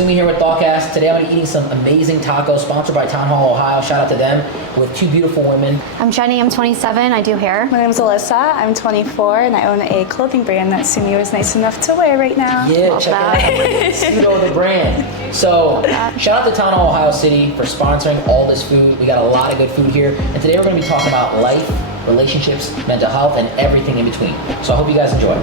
Sumi here with ThoughtCast. Today I'm going to be eating some amazing tacos sponsored by Town Hall, Ohio. Shout out to them with two beautiful women. I'm Jenny, I'm 27, I do hair. My name is Alyssa, I'm 24, and I own a clothing brand that Sumi was nice enough to wear right now. Yeah, check it out. The brand. So, shout out to Town Hall, Ohio City for sponsoring all this food. We got a lot of good food here. And today we're going to be talking about life, relationships, mental health, and everything in between. So I hope you guys enjoy.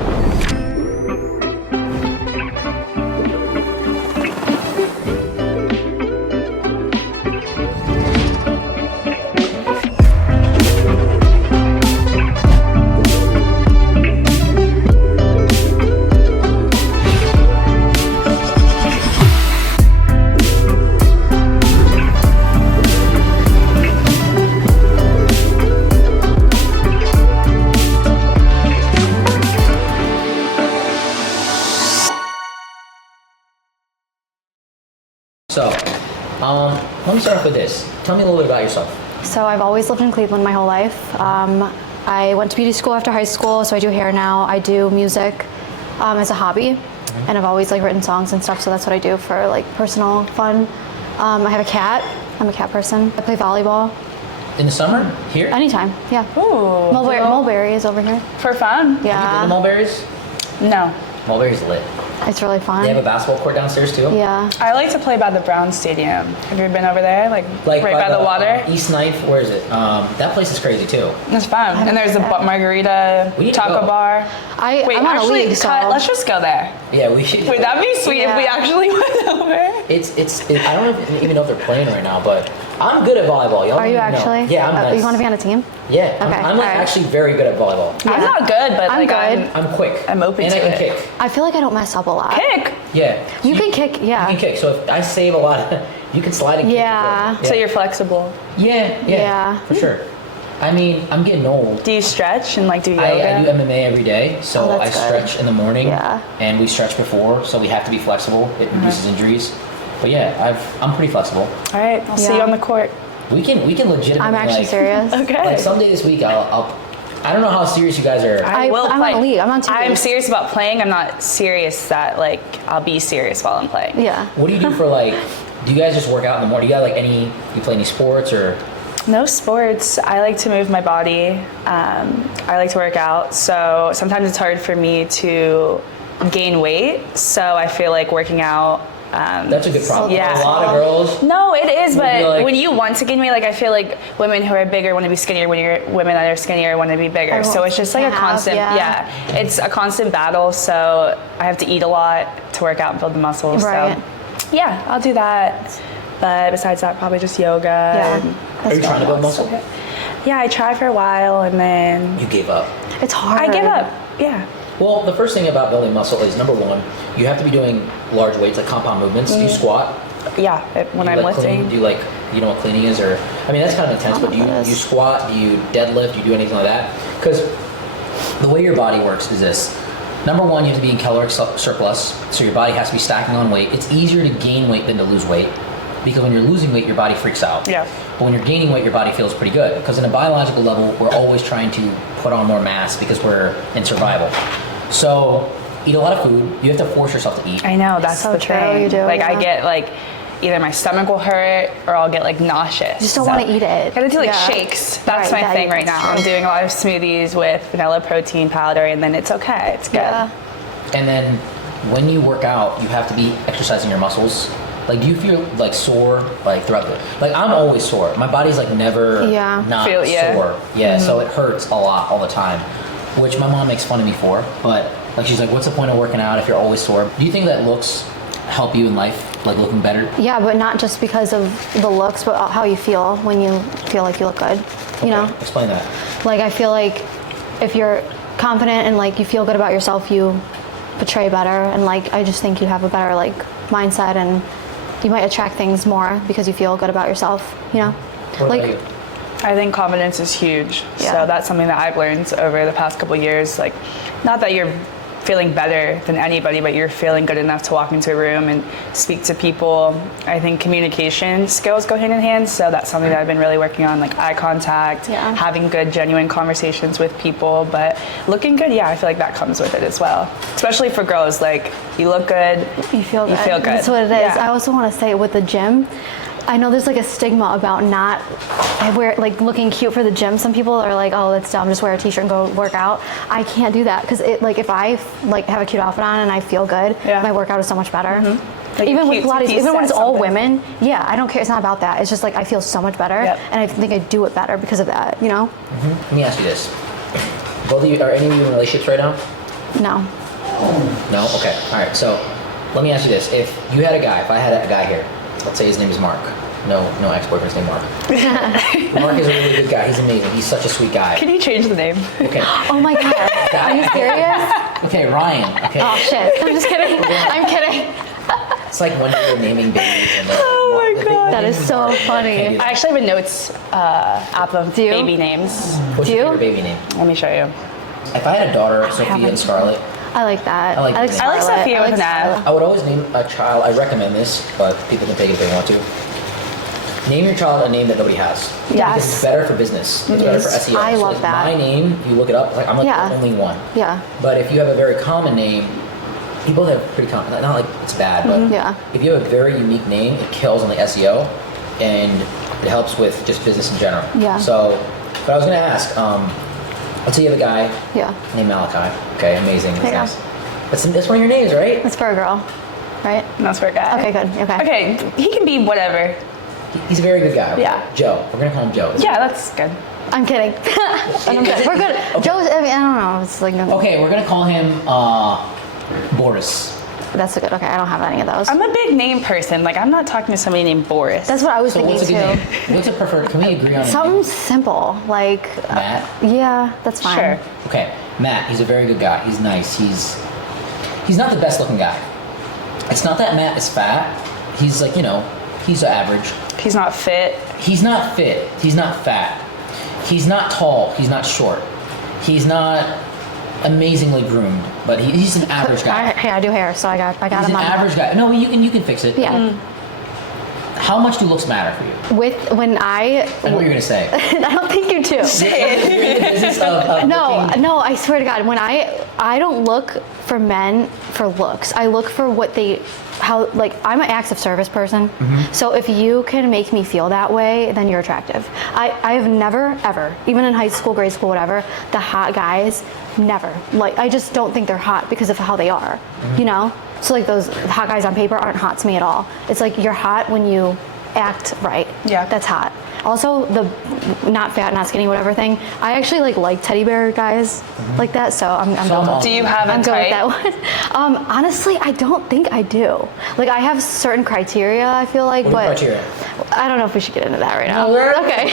So, let me start off with this. Tell me a little bit about yourself. So I've always lived in Cleveland my whole life. I went to beauty school after high school, so I do hair now. I do music as a hobby, and I've always written songs and stuff, so that's what I do for personal fun. I have a cat. I'm a cat person. I play volleyball. In the summer? Here? Anytime, yeah. Ooh. Mulberry is over here. For fun? Have you been to Yeah, Mulberry's? No. Mulberry's lit. it's really fun. They have a basketball court downstairs too? Yeah. I like to play by the Brown Stadium. Have you ever been over there? Right by the water? East Ninth, where is it? That place is crazy too. It's fun. And there's a margurita We need to taco go. bar. I'm on a league, so... Let's just go there. Yeah, we should. Wait, that'd be sweet if we Yeah. actually went over. I don't even know if they're playing right now, but I'm good at volleyball. Y'all Are you don't even know. actually? Yeah, I'm nice. You want to be on a team? Yeah, Okay, I'm all right. actually very good at volleyball. I'm not good, but I'm good. I'm quick. I'm open and to I can it. kick. I feel like I don't mess up a lot. Kick. Yeah. You can kick, yeah. You can kick. So if I save a lot, you can slide and kick. Yeah. So you're flexible. Yeah, Yeah. for sure. I mean, I'm getting old. Do you stretch and do yoga? I do MMA every day, so Oh, I that's good. stretch in the morning, Yeah. and we stretch before, so we have to be flexible. It reduces injuries. But yeah, I'm pretty flexible. All right, I'll see Yeah. you on the court. We can legitimately. I'm actually serious. Okay. Like someday this week, I don't know how serious you guys are. I will I'm play. on a league. I'm on two I'm leagues. serious about playing. I'm not serious that I'll be serious while I'm playing. Yeah. What do you do for do you guys just work out in the morning? Do you got you play any sports or? No sports. I like to move my body. I like to work out. So sometimes it's hard for me to gain weight. So I feel like working out. That's a good problem. Yeah. A lot of girls. No, it is, Would but be like- when you want to gain weight, I feel like women who are bigger want to be skinnier. Women that are skinnier want to be bigger. So it's just a to have, constant. yeah. It's a constant battle. So I have to eat a lot to work out and build the muscles. Right. So yeah, I'll do that. But besides that, probably just yoga. Yeah. Are you trying to build muscle? Yeah, I tried for a while and then You gave up. It's hard. I give up. Yeah. Well, the first thing about building muscle is number one, you have to be doing large weights, like compound movements. Do you squat? Yeah, when Do you I'm lifting. Clean? Do you know what cleaning is? Or I mean, that's kind of intense. But do you squat? Do you deadlift? Do you do anything like that? Because the way your body works is this. Number one, you have to be in caloric surplus, so your body has to be stacking on weight. It's easier to gain weight than to lose weight, because when you're losing weight, your body freaks out. Yeah. But when you're gaining weight, your body feels pretty good, because in a biological level, we're always trying to put on more mass because we're in survival. So eat a lot of food. You have to force yourself to eat. I know, that's So the true, thing. you do, I yeah. get either my stomach will hurt or I'll get nauseous. You just don't want to eat it. Gotta do Yeah. shakes. That's Right, my thing right that's now. true. I'm doing a lot of smoothies with vanilla protein powder, and then it's okay. It's good. Yeah. And then when you work out, you have to be exercising your muscles. Do you feel sore throughout the? I'm always sore. My body's never not sore. Yeah, so it hurts a lot all the time, which my mom makes fun of me for. But she's like, "What's the point of working out if you're always sore?" Do you think that looks help you in life, looking better? Yeah, but not just because of the looks, but how you feel when you feel like you look good. You know? Explain that. I feel like if you're confident and you feel good about yourself, you portray better, and I just think you have a better mindset, and you might attract things more because you feel good about yourself, you know? What about you? I think confidence is huge. Yeah. So that's something that I've learned over the past couple of years. Not that you're feeling better than anybody, but you're feeling good enough to walk into a room and speak to people. I think communication skills go hand in hand, so that's something that I've been really working on, like eye contact, having good, genuine conversations with people, but looking good, I feel like that comes with it as well. Especially for girls, like, you look good, you feel good. That's what it is. I also want to say with the gym, I know there's like a stigma about not looking cute for the gym. Some people are like, oh, that's dumb, just wear a t-shirt and go work out. I can't do that because if I have a cute outfit on and I feel good, my workout is so much better. Like even with Pilates, even when it's all women, I don't care. It's not about that. It's just like I feel so much better, and I think I do it better because of that. You know. Let me ask you this: both of you, are any of you in relationships right now? No. No. Okay. All right. So let me ask you this: if you had a guy, if I had a guy here, let's say his name is Mark. No ex-boyfriend's name Mark. Mark is a really good guy. He's amazing. He's such a sweet guy. Can you change the name? Okay. Oh my God. Are you serious? Okay, Ryan. Okay. Oh shit. I'm just kidding. I'm kidding. It's like when you're naming babies. And oh my God. That is so funny. I actually have a notes app of baby names. What's your favorite baby name? Let me show you. If I had a daughter, Sophia and Scarlett. I like that. I like Sophia with an F. I would always name a child. I recommend this, but people can take it if they want to. Name your child a name that nobody has. Yes. Because it's better for business. It's better for SEO. I love that. My name, if you look it up, I'm the only one. Yeah. But if you have a very common name, people have pretty common, not like it's bad, but if you have a very unique name, it kills on the SEO and it helps with just business in general. Yeah. So, but I was going to ask, let's say you have a guy named Malachi. Okay, amazing. That's nice. That's one of your names, right? It's for a girl, right? That's for a guy. Okay, good. Okay, he can be whatever. He's a very good guy. Okay? Yeah. Joe. We're going to call him Joe. Yeah, that's good. I'm kidding. I'm good. We're good. Okay. Joe's, I don't know. It's like okay, we're going to call him Boris. That's a good. Okay, I don't have any of those. I'm a big name person. Like, I'm not talking to somebody named Boris. That's what I was thinking what's too. Name? What's a preferred? Can we agree on something simple like Matt? Yeah, that's fine. Sure. Okay, Matt. He's a very good guy. He's nice. He's not the best looking guy. It's not that Matt is fat. He's like, he's average. He's not fit. He's not fit. He's not fat. He's not tall. He's not short. He's not amazingly groomed, but he's an average guy. I do hair, so I got he's him an on. Average guy. No, you can fix it. Yeah. How much do looks matter for you? I know what you're gonna say. I don't think you do. Say it. You're in the business of no, I swear to God, when I don't look for men for looks. I look for I'm an acts of service person. So if you can make me feel that way, then you're attractive. I have never, ever, even in high school, grade school, whatever, the hot guys, never. I just don't think they're hot because of how they are, So those hot guys on paper aren't hot to me at all. It's like you're hot when you act right. Yeah. That's hot. Also, the not fat, not skinny, whatever thing. I actually like teddy bear guys like that. So I'm good. Do you have I'm good with that one. Honestly, I don't think I do. I have certain criteria. I feel like, what criteria? I don't know if we should get into that right now. Okay.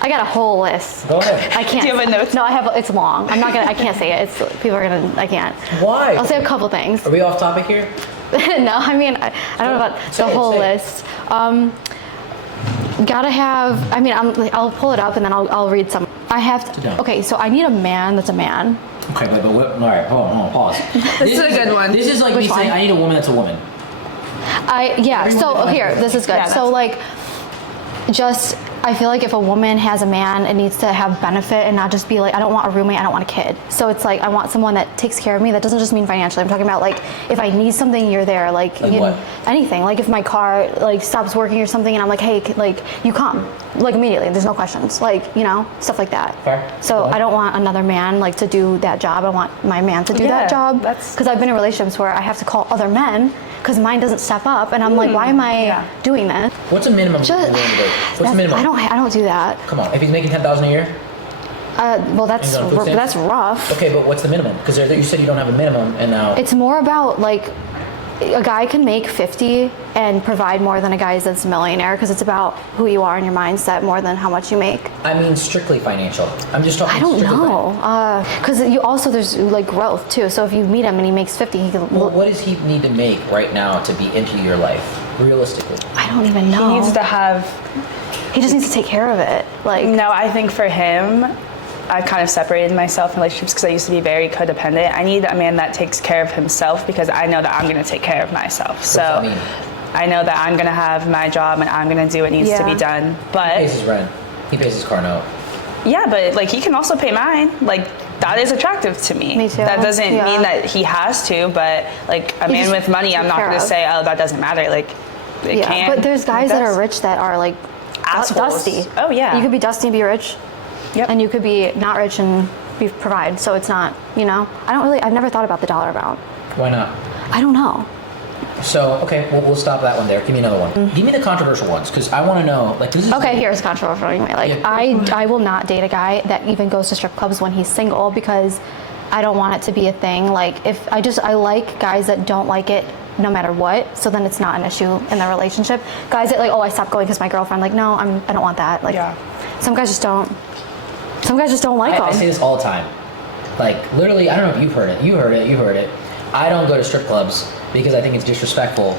I got a whole list. Go ahead. I can't. Do you have a note? No, I have. It's long. I'm not gonna. I can't say it. People are gonna. I can't. Why? I'll say a couple things. Are we off topic here? No, I mean I don't know about the whole list. Gotta have. I'll pull it up and then I'll read some. I have to. Okay, so I need a man that's a man. Okay, but all right, hold on, pause. This is a good one. This is like me saying I need a woman that's a woman. So here, this is good. Yeah, so I feel like if a woman has a man, it needs to have benefit and not just be like, I don't want a roommate, I don't want a kid. So it's like, I want someone that takes care of me. That doesn't just mean financially. I'm talking about if I need something, you're there. Anything. If my car stops working or something and I'm like, hey, you come. Immediately. There's no questions. Stuff like that. Fair. So I don't want another man to do that job. I want my man to do that job. Because I've been in relationships where I have to call other men because mine doesn't step up, and I'm like, why am I doing this? What's a minimum? What's the minimum? I don't do that. Come on, if he's making $10,000 a year. Well, that's rough. Okay, but what's the minimum? Because you said you don't have a minimum, and now it's more about a guy can make 50 and provide more than a guy that's a millionaire because it's about who you are and your mindset more than how much you make. I mean, strictly financial. I'm just talking. I don't know, because there's growth too. So if you meet him and he makes 50, he can. Well, what does he need to make right now to be into your life, realistically? I don't even know. He needs to have. He just needs to take care of it. No, I think for him, I kind of separated myself in relationships because I used to be very codependent. I need a man that takes care of himself because I know that I'm going to take care of myself. So I know that I'm going to have my job and I'm going to do what needs to be done. But he pays his rent. He pays his car note. Yeah, but like he can also pay mine. Like that is attractive to me. Me too. That doesn't mean that he has to, but like a man with money, I'm not going to say, oh, that doesn't matter. Like it can't. But there's guys that are rich that are like assholes. Dusty. Oh yeah. You could be dusty and be rich. Yep. And you could be not rich and provide. So it's not, I've never thought about the dollar amount. Why not? I don't know. So, okay, we'll stop that one there. Give me another one. Give me the controversial ones, because I want to know, like, this is... Okay, here's controversial anyway. Like, I will not date a guy that even goes to strip clubs when he's single, because I don't want it to be a thing. Like, I like guys that don't like it no matter what, so then it's not an issue in the relationship. Guys that like, oh, I stopped going because my girlfriend, like, no, I don't want that. Like, some guys just don't like them. I say this all the time. Like, literally, I don't know if you've heard it. You heard it. I don't go to strip clubs because I think it's disrespectful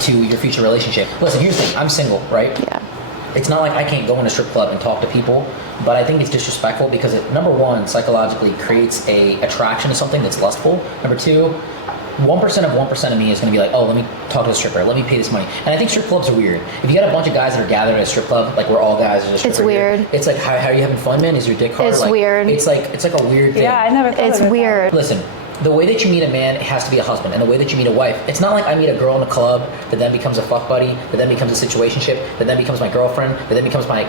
to your future relationship. Listen, here's the thing. I'm single, right? Yeah. It's not like I can't go in a strip club and talk to people, but I think it's disrespectful because it, number one, psychologically creates a attraction to something that's lustful. Number two, 1% of 1% of me is going to be like, oh, let me talk to a stripper. Let me pay this money. And I think strip clubs are weird. If you got a bunch of guys that are gathered at a strip club, like we're all guys at a strip club. It's weird. Here, it's like, how are you having fun, man? Is your dick hard? It's like, weird. It's like a weird thing. Yeah, I never thought It's weird. Listen, the way that you meet a man, it has to be a husband. And the way that you meet a wife, it's not like I meet a girl in a club that then becomes a fuck buddy, that then becomes a situationship, that then becomes my girlfriend, that then becomes my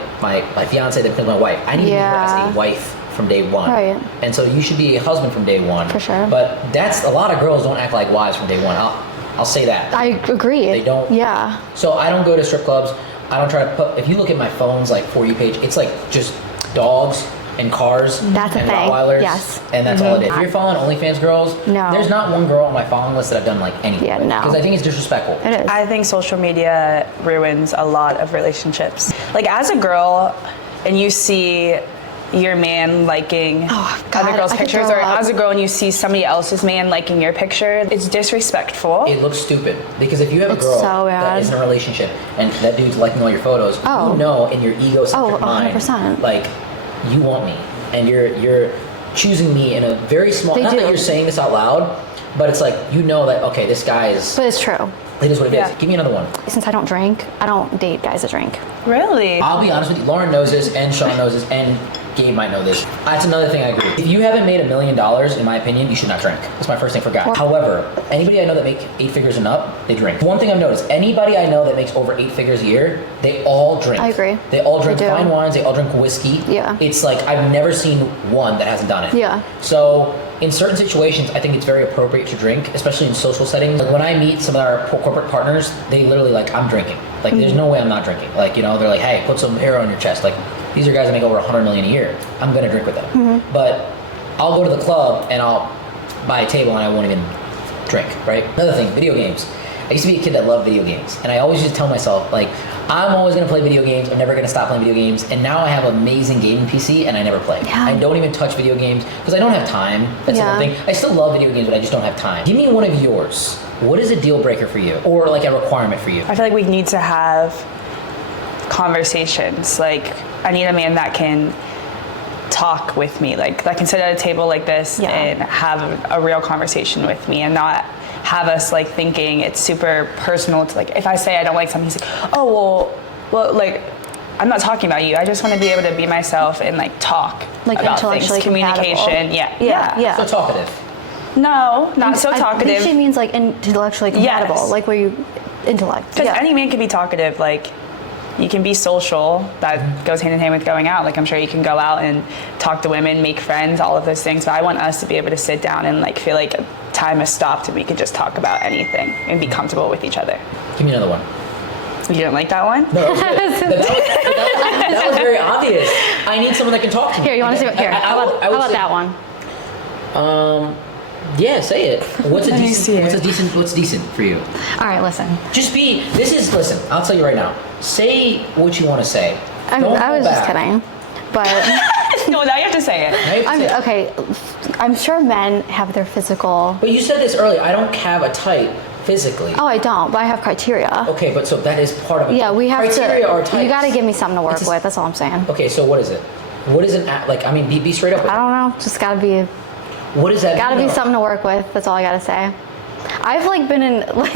fiance, that becomes my wife. I need to be her as a wife from day one. Right. And so you should be a husband from day one. For sure. But that's, a lot of girls don't act like wives from day one. I'll say that. I agree. They don't. Yeah. So I don't go to strip clubs. I don't try to put, if you look at my phone's like For You page, it's like just dogs and cars that's and a thing. Rottweilers. Yes. And that's all it is. If you're following OnlyFans girls, there's not one girl on my following list that I've done like anything with. no. Because I think it's disrespectful. It is. I think social media ruins a lot of relationships. Like as a girl, and you see your man liking other girls' pictures, or as a girl and you see somebody else's man liking your picture, it's disrespectful. It looks stupid because if you have a girl that is in a relationship and that dude's liking all your photos, you know in your egocentric mind, 100%. like you want me and you're choosing me in a very small. Not that you're saying this out loud, but it's like you know that okay, this guy is. But it's true. It is what it is. Give me another one. Since I don't drink, I don't date guys that drink. Really? I'll be honest with you. Lauren knows this, and Sean knows this, and Gabe might know this. That's another thing I agree. If you haven't made $1 million, in my opinion, you should not drink. That's my first thing for guys. However, anybody I know that make 8 figures and up, they drink. One thing I've noticed, anybody I know that makes over 8 figures a year, they all drink. I agree. They all drink fine wines. They all drink whiskey. Yeah. It's like I've never seen one that hasn't done it. Yeah. So in certain situations, I think it's very appropriate to drink, especially in social settings. Like when I meet some of our corporate partners, they literally like, I'm drinking. Like there's no way I'm not drinking. Like, you know, they're like, hey, put some hair on your chest. Like these are guys that make over 100 million a year. I'm gonna drink with them. But I'll go to the club and I'll buy a table and I won't even drink, right? Another thing, video games. I used to be a kid that loved video games, and I always just tell myself, like, I'm always gonna play video games, I'm never gonna stop playing video games, and now I have an amazing gaming PC, and I never play. I don't even touch video games, because I don't have time. That's the one thing. I still love video games, but I just don't have time. Give me one of yours. What is a deal breaker for you, or like a requirement for you? I feel like we need to have conversations. Like, I need a man that can talk with me, like that can sit at a table like this and have a real conversation with me, and not have us like thinking it's super personal to like, if I say I don't like something, he's like, oh, well, like, I'm not talking about you. I just want to be able to be myself and like talk like about things. Communication. Yeah. So talkative. No, not so talkative. I think she means like intellectually compatible, like where you intellect. Because any man can be talkative. Like, you can be social. That goes hand in hand with going out. Like, I'm sure you can go out and talk to women, make friends, all of those things. But I want us to be able to sit down and like feel like time has stopped and we could just talk about anything and be comfortable with each other. Give me another one. You didn't like that one? No, that was very obvious. I need someone that can talk to me. Here, you want to see what? Here, how about that one? Yeah, say it. What's decent for you? All right, listen. Listen, I'll tell you right now. Say what you want to say. I was just kidding. But no, now you have to say it. Okay, I'm sure men have their physical. But you said this earlier. I don't have a type physically. Oh, I don't, but I have criteria. Okay, but so that is part of it. Yeah, we have criteria to. Are types. You got to give me something to work with. That's all I'm saying. Okay, so what is it? What is like? I mean, be straight up with I don't know. Just gotta be. What is that? Gotta be something to work with. That's all I gotta say. I've like been in like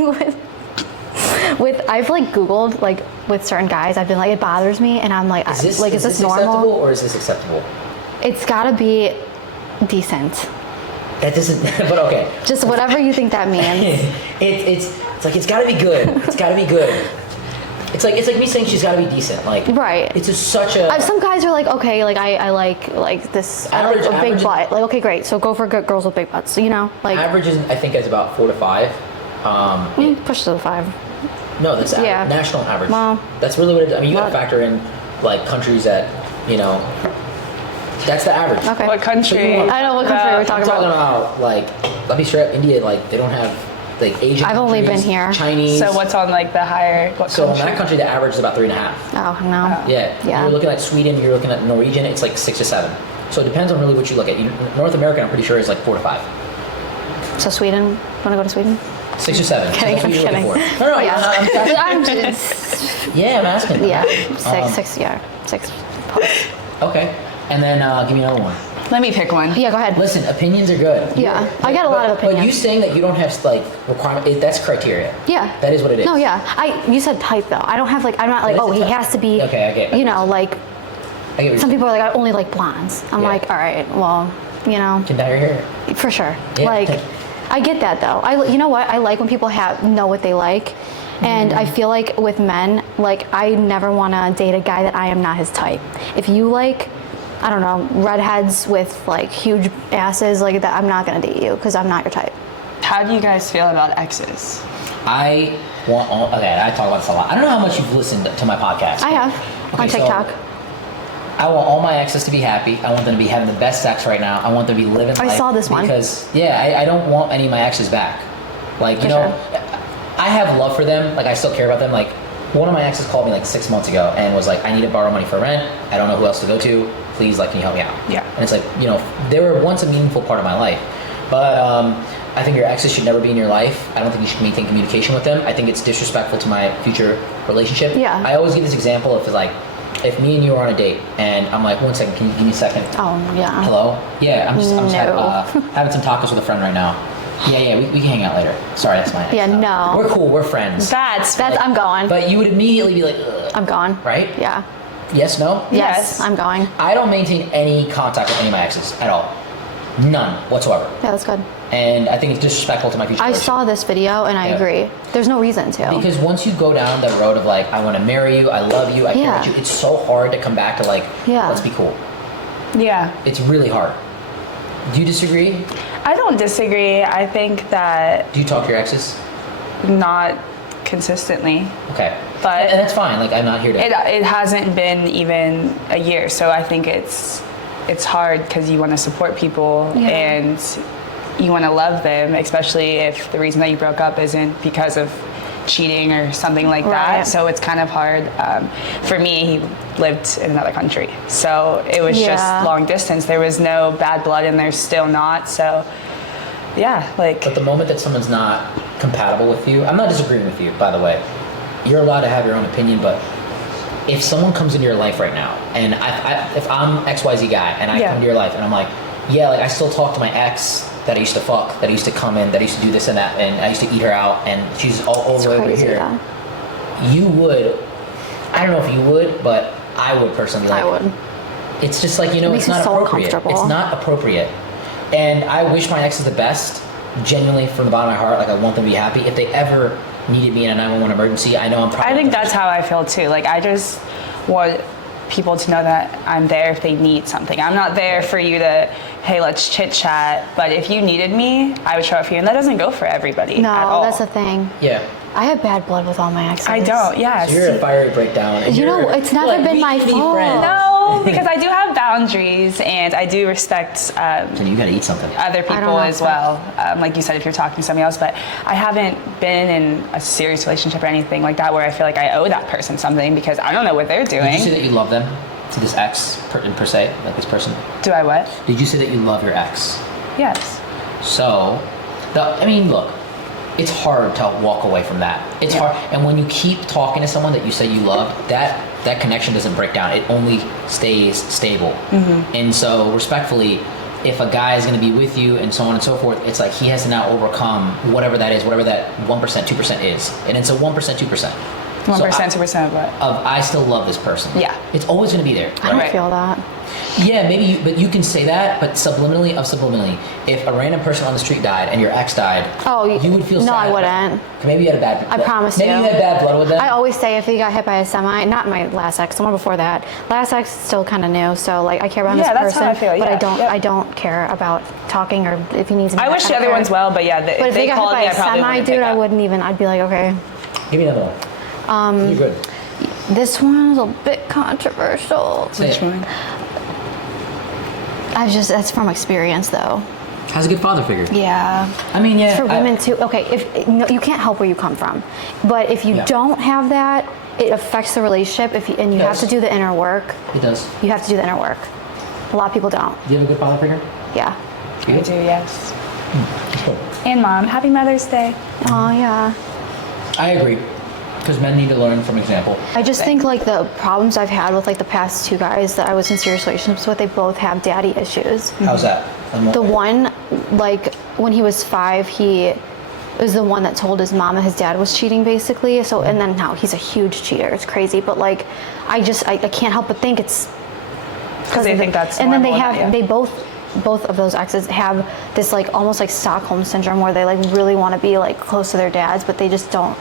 with I've like Googled like with certain guys. I've been like, it bothers me, and I'm like, is this normal acceptable or is this acceptable? It's gotta be decent. That doesn't. But okay. Just whatever you think that means. It's like it's gotta be good. It's gotta be good. It's like me saying she's got to be decent. Like, right. It's just such a. Some guys are like, okay, like I like this. I like a big butt. Like, okay, great. So go for good girls with big butts. You know, like average is I think is about 4 to 5. Push to the 5. No, that's national average. Well, that's really what it. I mean, you got to factor in like countries that That's the average. Okay. What country? I know what country we're talking about. I'm talking about like, let me straight up, India. Like they don't have. Like Asian I've only been here. Chinese. So what's on like the higher? So in that country, the average is about 3.5. Oh no. Yeah. You're looking at Sweden. You're looking at Norwegian. It's like 6 to 7. So it depends on really what you look at. North America, I'm pretty sure, is like 4 to 5. So Sweden. Want to go to Sweden? 6 or 7. Kidding, I'm kidding. No, I'm yeah, I'm asking. Yeah, 6. Yeah, 6 plus. Okay, and then give me another one. Let me pick one. Yeah, go ahead. Listen, opinions are good. Yeah, I got a lot of opinions. But you saying that you don't have like requirement, that's criteria. Yeah. That is what it is. No, yeah. You said type though. I don't have like, I'm not like, he has to be. Okay, I get it. You know, like, some people are like, I only like blondes. I'm like, all right, well, Can dye your hair. For sure. Yeah, like, I get that though. You know what? I like when people know what they like. And I feel like with men, like, I never want to date a guy that I am not his type. If you like, I don't know, redheads with like huge asses like that, I'm not gonna date you because I'm not your type. How do you guys feel about exes? I talk about this a lot. I don't know how much you've listened to my podcast. I have on TikTok. So I want all my exes to be happy. I want them to be having the best sex right now. I want them to be living life. I saw this one. Because I don't want any of my exes back. Like, I have love for them. Like, I still care about them. Like, one of my exes called me like 6 months ago and was like, I need to borrow money for rent. I don't know who else to go to. Please, like, can you help me out? Yeah. And it's like, they were once a meaningful part of my life. But I think your exes should never be in your life. I don't think you should maintain communication with them. I think it's disrespectful to my future relationship. Yeah. I always give this example of like, if me and you are on a date and I'm like, 1 second, can you give me a second? Oh, yeah. Hello? Yeah, I'm just having some tacos with a friend right now. Yeah, we can hang out later. Sorry, that's my ex. Yeah, no. We're cool, we're friends. That's I'm going. But you would immediately be like, ugh. I'm gone. Right? Yeah. Yes, no? Yes, I'm going. I don't maintain any contact with any of my exes at all. None whatsoever. Yeah, that's good. And I think it's disrespectful to my future. I saw this video and I agree. There's no reason to. Because once you go down that road of like, I want to marry you, I love you, I care about you, it's so hard to come back to like, let's be cool. Yeah. It's really hard. Do you disagree? I don't disagree. I think that... Do you talk to your exes? Not consistently. Okay. But and that's fine. Like, I'm not here to... It hasn't been even a year, so I think it's hard because you want to support people and you want to love them, especially if the reason that you broke up isn't because of cheating or something like that. So it's kind of hard. For me, he lived in another country, so it was just long distance. There was no bad blood and there's still not. So but the moment that someone's not compatible with you, I'm not disagreeing with you, by the way, you're allowed to have your own opinion, but if someone comes into your life right now and if I'm XYZ guy and I come into your life and I'm like, I still talk to my ex that I used to fuck, that I used to come in, that I used to do this and that, and I used to eat her out, and she's all the way over here. You would, I don't know if you would, but I would personally. Like, I would. It's just like, it's not appropriate. It's not appropriate. And I wish my exes the best, genuinely from the bottom of my heart. Like, I want them to be happy. If they ever needed me in a 911 emergency, I know I'm probably... I think that's how I feel too. Like, I just want people to know that I'm there if they need something. I'm not there for you to, hey, let's chit chat. But if you needed me, I would show up for you. And that doesn't go for everybody. No, that's the thing. Yeah. I have bad blood with all my exes. I don't, So you're a fiery breakdown. And it's never been my fault. No, because I do have boundaries and I do respect so you gotta eat something. Other people as well. Like you said, if you're talking to somebody else, but I haven't been in a serious relationship or anything like that where I feel like I owe that person something because I don't know what they're doing. Did you say that you love them? To this ex, per se, like this person? Do I what? Did you say that you love your ex? Yes. So, look, it's hard to walk away from that. It's hard, and when you keep talking to someone that you say you love, that connection doesn't break down. It only stays stable. And so, respectfully, if a guy is going to be with you and so on and so forth, it's like he has to now overcome whatever that is, whatever that 1%, 2% is, and it's a 1%, 2%. 1%, 2% of what? Of I still love this person. Yeah. It's always going to be there. I don't feel that. Yeah, maybe, but you can say that, but subliminally, if a random person on the street died and your ex died, you would feel sad. No, I wouldn't. Maybe you had a bad blood. I promise you. Maybe you had bad blood with them. I always say if he got hit by a semi, not my last ex, someone before that. Last ex still kind of new, so like I care about this person, that's how I feel, but I don't care about talking or if he needs. I wish the other one's well, but yeah, but if they got hit by a semi, dude, I wouldn't even. I'd be like, okay. Give me another one. You're good. This one's a bit controversial. Which one? That's from experience though. Has a good father figure. Yeah. I mean, yeah. It's for women too. Okay, if you can't help where you come from, but if you don't have that, it affects the relationship. And you have to do the inner work. It does. You have to do the inner work. A lot of people don't. Do you have a good father figure? Yeah. I do, yes. And Mom, happy Mother's Day. Oh yeah. I agree. Because men need to learn from example. I just think like the problems I've had with like the past two guys that I was in serious relationships with, they both have daddy issues. How's that? The one, like when he was 5, he was the one that told his mom that his dad was cheating basically. So, and then now he's a huge cheater. It's crazy. But like, I can't help but think it's because they think that's and then normal, they both of those exes have this like almost like Stockholm syndrome where they like really want to be like close to their dads, but they just don't.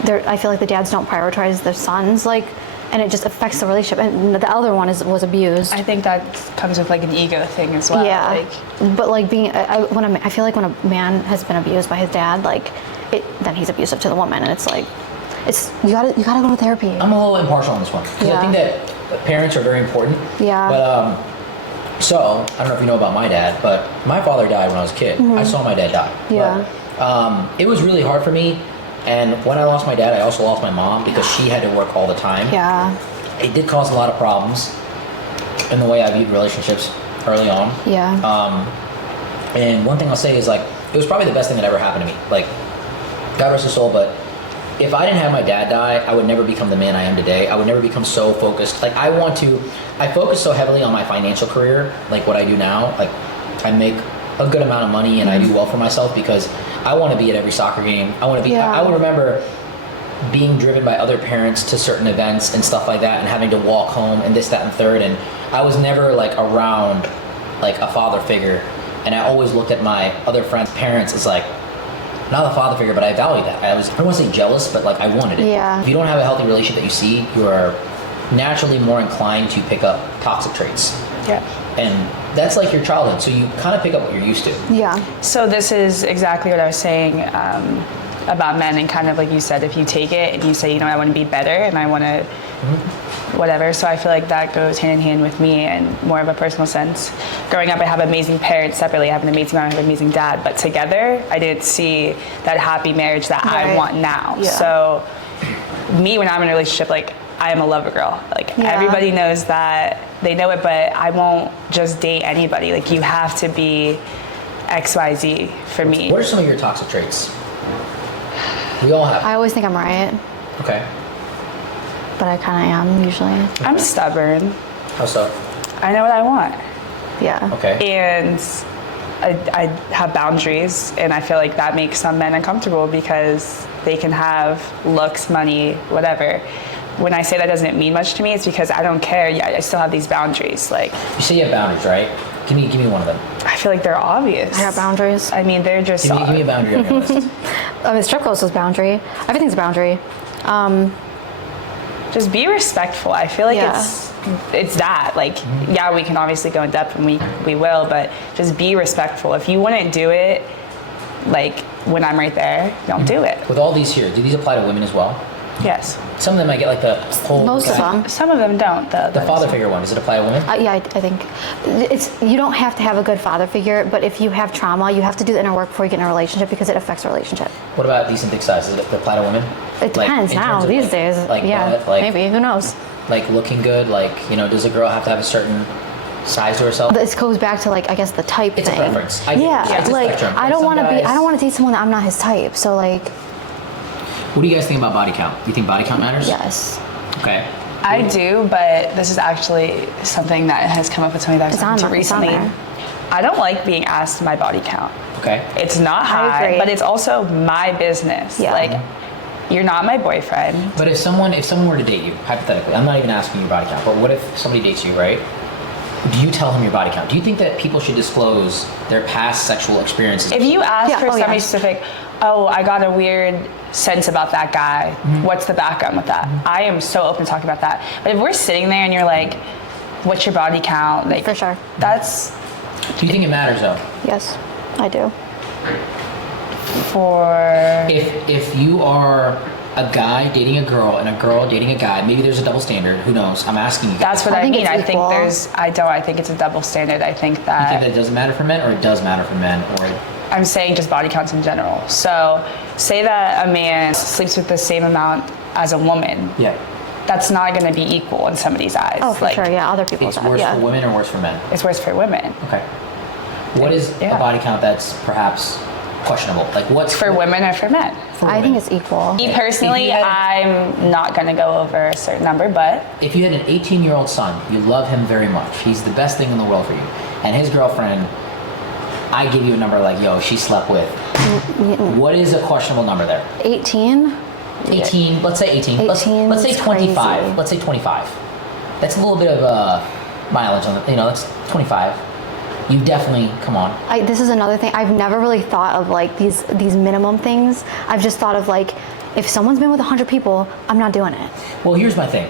I feel like the dads don't prioritize their sons, like, and it just affects the relationship. And the other one was abused. I think that comes with like an ego thing as well. Yeah, like, but like I feel like when a man has been abused by his dad, like, then he's abusive to the woman, and it's like, you gotta go to therapy. I'm a little impartial on this one because I think that parents are very important. Yeah. But so I don't know if you know about my dad, but my father died when I was a kid. I saw my dad die. Yeah. But, it was really hard for me. And when I lost my dad, I also lost my mom because she had to work all the time. Yeah. It did cause a lot of problems in the way I viewed relationships early on. Yeah. And one thing I'll say is like, it was probably the best thing that ever happened to me. Like, God rest his soul, but if I didn't have my dad die, I would never become the man I am today. I would never become so focused. Like, I focus so heavily on my financial career, like what I do now. Like, I make a good amount of money and I do well for myself because I want to be at every soccer game. I want to be. Yeah. I would remember being driven by other parents to certain events and stuff like that, and having to walk home and this, that, and third. And I was never like around like a father figure. And I always looked at my other friends' parents as like not a father figure, but I value that. I don't want to say jealous, but like I wanted it. Yeah. If you don't have a healthy relationship that you see, you are naturally more inclined to pick up toxic traits. Yeah. And that's like your childhood, so you kind of pick up what you're used to. Yeah. So this is exactly what I was saying about men, and kind of like you said, if you take it and you say, you know, I want to be better and I want to whatever. So I feel like that goes hand in hand with me in more of a personal sense. Growing up, I have amazing parents separately. I have an amazing mom, I have an amazing dad, but together, I didn't see that happy marriage that I want now. Yeah. So me, when I'm in a relationship, like, I am a lover girl. Like, everybody knows that. They know it, but I won't just date anybody. Like, you have to be XYZ for me. What are some of your toxic traits? We all have. I always think I'm right. Okay. But I kind of am usually. Okay. I'm stubborn. How so? I know what I want. Yeah. Okay. And I have boundaries, and I feel like that makes some men uncomfortable because they can have looks, money, whatever. When I say that doesn't mean much to me, it's because I don't care. Yeah, I still have these boundaries. Like, you say you have boundaries, right? Give me one of them. I feel like they're obvious. I have boundaries. I mean, they're just. Give me a boundary on your list. I mean, strip clubs is boundary. Everything's a boundary. Just be respectful. I feel like it's that. Like, yeah, we can obviously go in depth, and we will, but just be respectful. If you wouldn't do it, like when I'm right there, don't do it. With all these here, do these apply to women as well? Yes. Some of them I get like the whole. Most of them. Some of them don't. The father figure one, does it apply to women? Yeah, I think you don't have to have a good father figure, but if you have trauma, you have to do the inner work before you get in a relationship because it affects a relationship. What about decent dick size? Does it apply to women? It depends now these days. Like yeah, butt, like, maybe. Who knows? Like looking good. Like, you know, does a girl have to have a certain size to herself. This goes back to like, I guess the type it's thing. It's a preference. It's like spectrum. I don't want to date someone that I'm not his type. So like, what do you guys think about body count? Do you think body count matters? Yes. Okay. I do, but this is actually something that has come up with somebody that I've talked to recently. I don't like being asked my body count. Okay. It's not high, but it's also my business. Yeah. Like, you're not my boyfriend. But if someone were to date you, hypothetically, I'm not even asking your body count, but what if somebody dates you, right? Do you tell him your body count? Do you think that people should disclose their past sexual experiences? If you ask for somebody specific, I got a weird sense about that guy, what's the background with that? I am so open to talking about that. But if we're sitting there and you're like, what's your body count? Like, for sure. That's... Do you think it matters though? Yes, I do. If you are a guy dating a girl and a girl dating a guy, maybe there's a double standard. Who knows? I'm asking you. That's what I mean. I think I think it's a double standard. I think that. You think that it doesn't matter for men, or it does matter for men, or? I'm saying just body counts in general. So, say that a man sleeps with the same amount as a woman. Yeah. That's not going to be equal in somebody's eyes. Oh, for sure. Yeah, other people's eyes. It's worse for women or worse for men? It's worse for women. Okay. What is a body count that's perhaps questionable? Like what's for women or for men? I think it's equal. Me personally, I'm not going to go over a certain number, but if you had an 18-year-old son, you love him very much. He's the best thing in the world for you, and his girlfriend, I give you a number like, yo, she slept with. What is a questionable number there? 18. 18. Let's say 18. Let's say 25. Crazy. Let's say 25. That's a little bit of mileage on the. That's 25. You definitely, come on. This is another thing. I've never really thought of like these minimum things. I've just thought of like, if someone's been with 100 people, I'm not doing it. Well, here's my thing.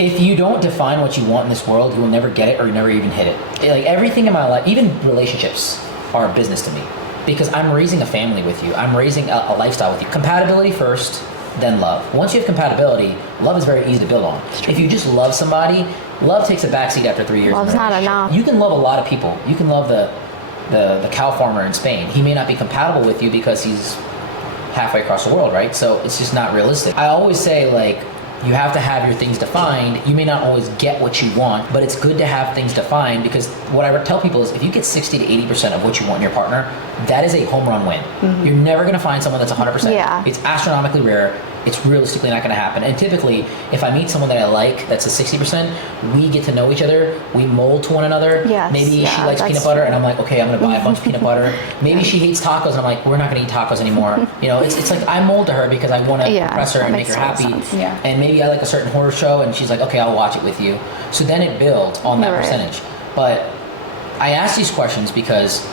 If you don't define what you want in this world, you will never get it or you never even hit it. Like everything in my life, even relationships are a business to me because I'm raising a family with you. I'm raising a lifestyle with you. Compatibility first, then love. Once you have compatibility, love is very easy to build on. If you just love somebody, love takes a backseat after 3 years. Love's not enough. You can love a lot of people. You can love the cow farmer in Spain. He may not be compatible with you because he's halfway across the world, right? So it's just not realistic. I always say, like, you have to have your things defined. You may not always get what you want, but it's good to have things defined because what I tell people is if you get 60 to 80% of what you want in your partner, that is a home run win. Mm-hmm. You're never going to find someone that's 100%. Yeah. It's astronomically rare. It's realistically not going to happen. And typically, if I meet someone that I like that's a 60%, we get to know each other. We mold to one another. Yes, Maybe she likes peanut butter, and I'm like, okay, I'm going to buy a bunch of peanut butter. Maybe she hates tacos, and I'm like, we're not going to eat tacos anymore. It's like I mold to her because I want to impress her and make her happy. Yeah. And maybe I like a certain horror show, and she's like, okay, I'll watch it with you. So then it builds on that percentage. But I ask these questions because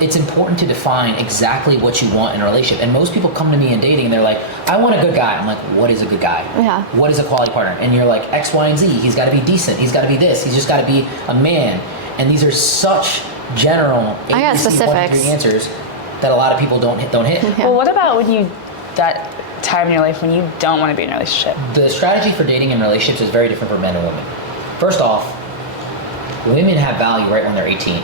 it's important to define exactly what you want in a relationship. And most people come to me in dating and they're like, I want a good guy. I'm like, what is a good guy? Yeah. What is a quality partner? And you're like, X, Y, and Z. He's got to be decent. He's got to be this. He's just got to be a man. And these are such general specifics answers that a lot of people don't hit. Yeah. Well, what about that time in your life when you don't want to be in a relationship? The strategy for dating in relationships is very different for men and women. First off, women have value right when they're 18.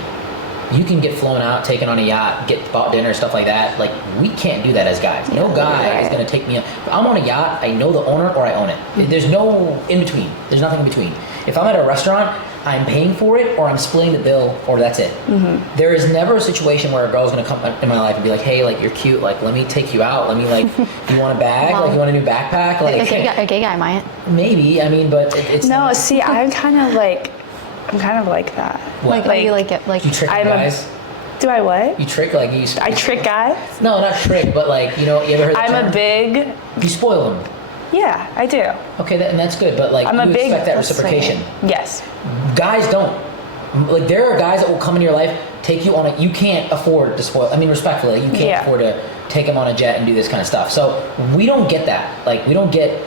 You can get flown out, taken on a yacht, get bought dinner, stuff like that. Like, we can't do that as guys. No guy is going to take me up. If I'm on a yacht, I know the owner or I own it. Mm-hmm. There's no in between. There's nothing in between. If I'm at a restaurant, I'm paying for it or I'm splitting the bill or that's it. Mm-hmm. There is never a situation where a girl's going to come in my life and be like, hey, like, you're cute. Like, let me take you out. Let me, like, do you want a bag? Like, you want a new backpack? Like, a gay guy might. Maybe. I mean, but it's... No, see, I'm kind of like that. What? Like you like it? Like, you trick guys? Do I what? You trick, like, you... I trick guys? No, not trick, but, like, you ever heard the term? You spoil them. Yeah, I do. Okay, and that's good, but, like, you expect that reciprocation. Yes. Guys don't. Like, there are guys that will come into your life, take you on you can't afford to spoil. I mean, respectfully, you can't afford to take them on a jet and do this kind of stuff. So, we don't get that. Like, we don't get...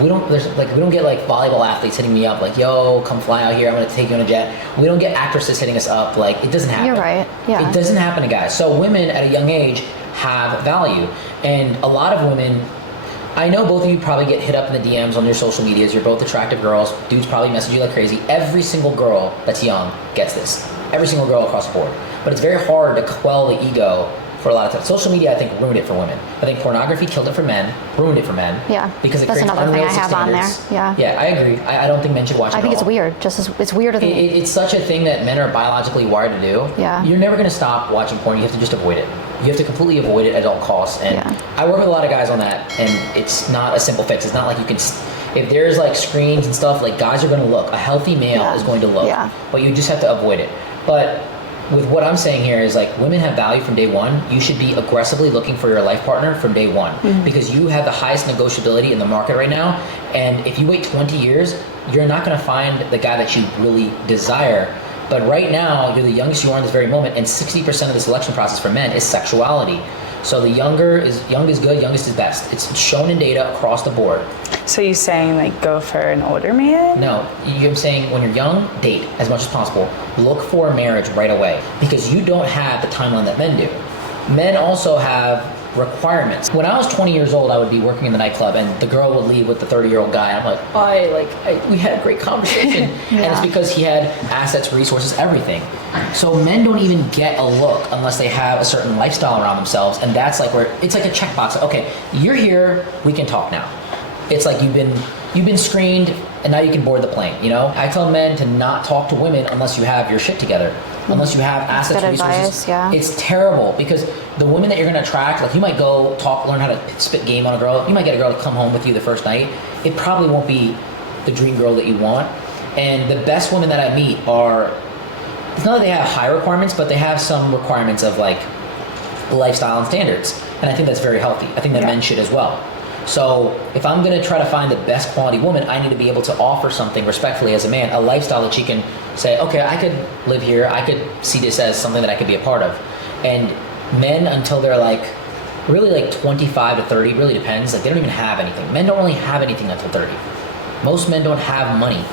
we don't get like volleyball athletes hitting me up like, yo, come fly out here, I'm gonna take you on a jet. We don't get actresses hitting us up. Like, it doesn't happen. You're right. Yeah. It doesn't happen to guys. So women at a young age have value, and a lot of women, I know both of you probably get hit up in the DMs on your social medias. You're both attractive girls. Dudes probably message you like crazy. Every single girl that's young gets this. Every single girl across the board. But it's very hard to quell the ego for a lot of times. Social media, I think, ruined it for women. I think pornography killed it for men, ruined it for men. Yeah. Because it that's creates another thing I unrealistic have standards. on there. Yeah. Yeah, I agree. I don't think men should watch it I think at it's all. weird. It's weirder than it's such a thing that men are biologically wired to do. Yeah. You're never going to stop watching porn. You have to just avoid it. You have to completely avoid it at all costs. And I work with a lot of guys on that, and it's not a simple fix. It's not like you can... If there's like screens and stuff, like guys are going to look. A healthy male is going to look. Yeah. But you just have to avoid it. But with what I'm saying here is like women have value from day one. You should be aggressively looking for your life partner from day one because you have the highest negotiability in the market right now. And if you wait 20 years, you're not going to find the guy that you really desire. But right now, you're the youngest you are in this very moment, and 60% of the selection process for men is sexuality. So the young is good, youngest is best. It's shown in data across the board. So you're saying like go for an older man? No, I'm saying when you're young, date as much as possible. Look for a marriage right away because you don't have the timeline that men do. Men also have requirements. When I was 20 years old, I would be working in the nightclub and the girl would leave with the 30-year-old guy. I'm like, we had a great conversation. And it's because he had assets, resources, everything. So men don't even get a look unless they have a certain lifestyle around themselves. And that's like where it's like a checkbox. Okay, you're here, we can talk now. It's like you've been screened and now you can board the plane, you know? I tell men to not talk to women unless you have your shit together. Unless you have assets, good resources. Advice, yeah. It's terrible because the women that you're going to attract, like you might go learn how to spit game on a girl. You might get a girl to come home with you the first night. It probably won't be the dream girl that you want. And the best women that I meet are, it's not that they have high requirements, but they have some requirements of like lifestyle and standards. And I think that's very healthy. I think that men should as well. So if I'm going to try to find the best quality woman, I need to be able to offer something respectfully as a man, a lifestyle that she can say, okay, I could live here. I could see this as something that I could be a part of. And men, until they're like, really like 25 to 30, really depends. Like they don't even have anything. Men don't really have anything until 30. Most men don't have money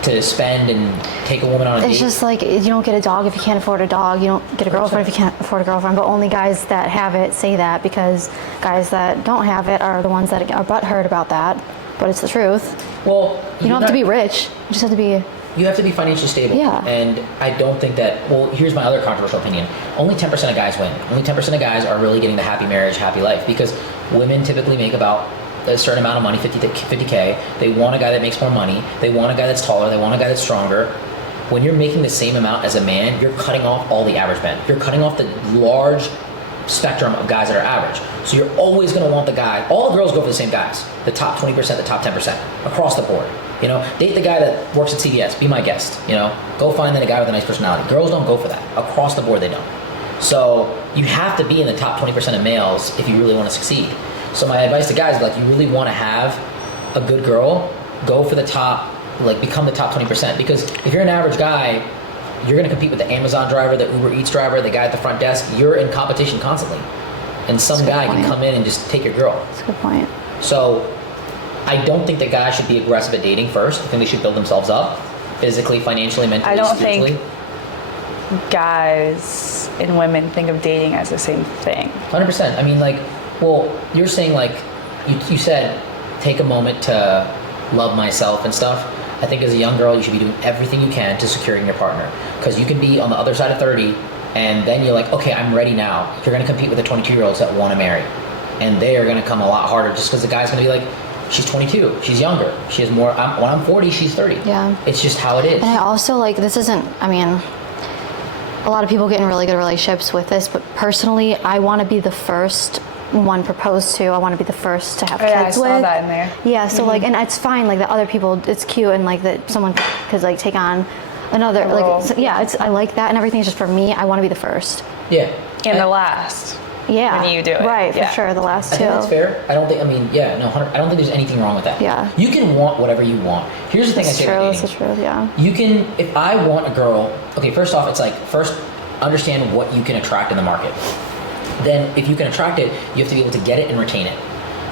to spend and take a woman on a date. It's just like you don't get a dog if you can't afford a dog. You don't get a girlfriend if you can't afford a girlfriend. But only guys that have it say that because guys that don't have it are the ones that are butthurt about that. But it's the truth. Well, you don't have to be rich. You just have to be... You have to be financially stable. Yeah. And I don't think that... Well, here's my other controversial opinion. Only 10% of guys win. Only 10% of guys are really getting the happy marriage, happy life. Because women typically make about a certain amount of money, 50K. They want a guy that makes more money. They want a guy that's taller. They want a guy that's stronger. When you're making the same amount as a man, you're cutting off all the average men. You're cutting off the large spectrum of guys that are average. So you're always going to want the guy. All the girls go for the same guys. The top 20%, the top 10%, across the board. You know, date the guy that works at CVS. Be my guest. You know, go find then a guy with a nice personality. Girls don't go for that. Across the board, they don't. So you have to be in the top 20% of males if you really want to succeed. So my advice to guys is like, you really want to have a good girl, go for the top, like become the top 20%. Because if you're an average guy, you're going to compete with the Amazon driver, the Uber Eats driver, the guy at the front desk. You're in competition constantly. And some guy can come in and just take your girl. That's a good point. So I don't think that guys should be aggressive at dating first. I think they should build themselves up physically, financially, mentally, I don't spiritually. think guys and women think of dating as the same thing. 100%. I mean, like, well, you're saying like, you said take a moment to love myself and stuff. I think as a young girl, you should be doing everything you can to securing your partner. Because you can be on the other side of 30, and then you're like, okay, I'm ready now. You're going to compete with the 22-year-olds that want to marry. And they are going to come a lot harder just because the guy's going to be like, she's 22, she's younger, she has more, when I'm 40, she's 30. Yeah. It's just how it is. And I also like, this isn't, I mean, a lot of people get in really good relationships with this, but personally, I want to be the first one proposed to. I want to be the first to have kids with. I saw that in there. Yeah, so like, and it's fine, like the other people, it's cute, and like that someone could like take on another, like, so, yeah, it's, I like that and everything. It's just for me, I want to be the first. Yeah. And the last. Yeah. When you do it. Right, for sure, the last two. I think that's fair. I don't think, I mean, yeah, no, I don't think there's anything wrong with that. Yeah. You can want whatever you want. Here's the thing I say about dating. That's the truth, yeah. You can, if I want a girl, okay, first off, it's like, first, understand what you can attract in the market. Then if you can attract it, you have to be able to get it and retain it.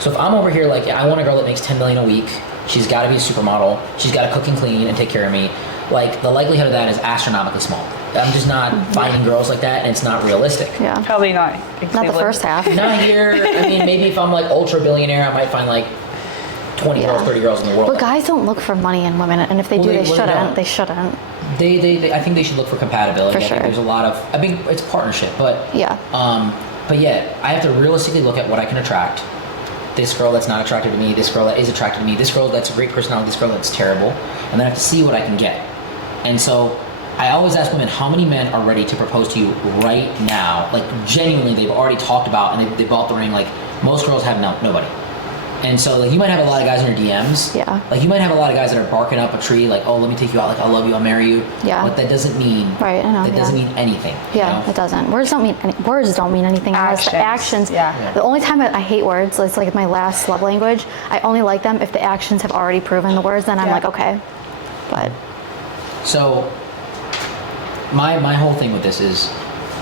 So if I'm over here like, I want a girl that makes $10 million a week, she's got to be a supermodel, she's got to cook and clean and take care of me, like the likelihood of that is astronomically small. I'm just not finding girls like that, and it's not realistic. Yeah. Probably not. Not the first half. Not here. I mean, maybe if I'm like ultra billionaire, I might find like 20 girls, 30 girls in the world. But guys don't look for money in women, and if they do, they shouldn't. They shouldn't. They I think they should look for compatibility. For sure. I think there's a lot of, I mean, it's partnership, but yeah. But yet, I have to realistically look at what I can attract. This girl that's not attractive to me, this girl that is attracted to me, this girl that's a great personality, this girl that's terrible, and then I have to see what I can get. And so I always ask women, how many men are ready to propose to you right now? Like, genuinely, they've already talked about and they bought the ring. Like, most girls have nobody. And so, like, you might have a lot of guys in your DMs. Yeah. Like, you might have a lot of guys that are barking up a tree, like, oh, let me take you out, like, I love you, I'll marry you. Yeah. But that doesn't mean, right, I know, that doesn't mean anything. Yeah, you know? it doesn't. Words don't mean anything unless the actions. Yeah. The only time I hate words, it's like my last love language. I only like them if the actions have already proven the words, then I'm like, okay. But. So, my whole thing with this is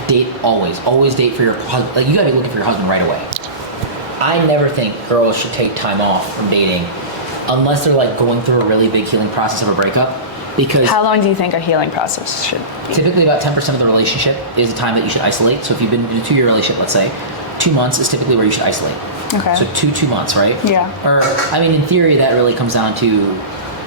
date always. Always date for your husband. Like, you gotta be looking for your husband right away. I never think girls should take time off from dating unless they're like going through a really big healing process of a breakup. Because how long do you think a healing process should be? Typically about 10% of the relationship is the time that you should isolate. So if you've been in a 2-year relationship, let's say, 2 months is typically where you should isolate. Okay. So 2 months, right? Yeah. Or, I mean, in theory, that really comes down to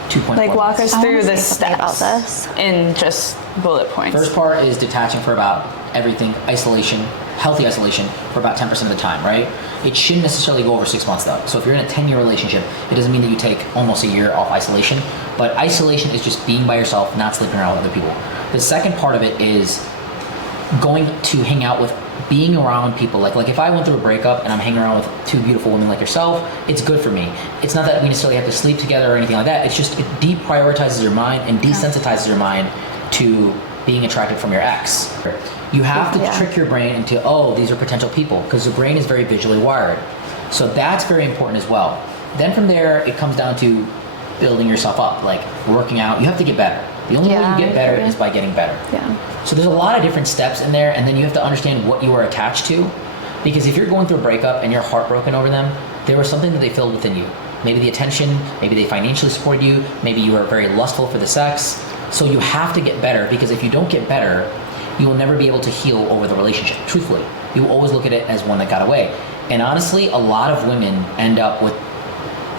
2.4 Like, walk months. us through the about steps this. in just bullet points. First part is detaching for about everything, isolation, healthy isolation for about 10% of the time, right? It shouldn't necessarily go over 6 months though. So if you're in a 10-year relationship, it doesn't mean that you take almost a year off isolation, but isolation is just being by yourself, not sleeping around with other people. The second part of it is going to hang out with, being around people. Like if I went through a breakup and I'm hanging around with 2 beautiful women like yourself, it's good for me. It's not that we necessarily have to sleep together or anything like that. It's just, it deprioritizes your mind and desensitizes your mind to being attracted from your ex. You have to trick your brain into, oh, these are potential people, because the brain is very visually wired. So that's very important as well. Then from there, it comes down to building yourself up, like working out. You have to get better. The only way you get better is by getting better. Yeah. So there's a lot of different steps in there, and then you have to understand what you are attached to. Because if you're going through a breakup and you're heartbroken over them, there was something that they filled within you. Maybe the attention, maybe they financially supported you, maybe you were very lustful for the sex. So you have to get better, because if you don't get better, you will never be able to heal over the relationship, truthfully. You will always look at it as one that got away. And honestly, a lot of women end up with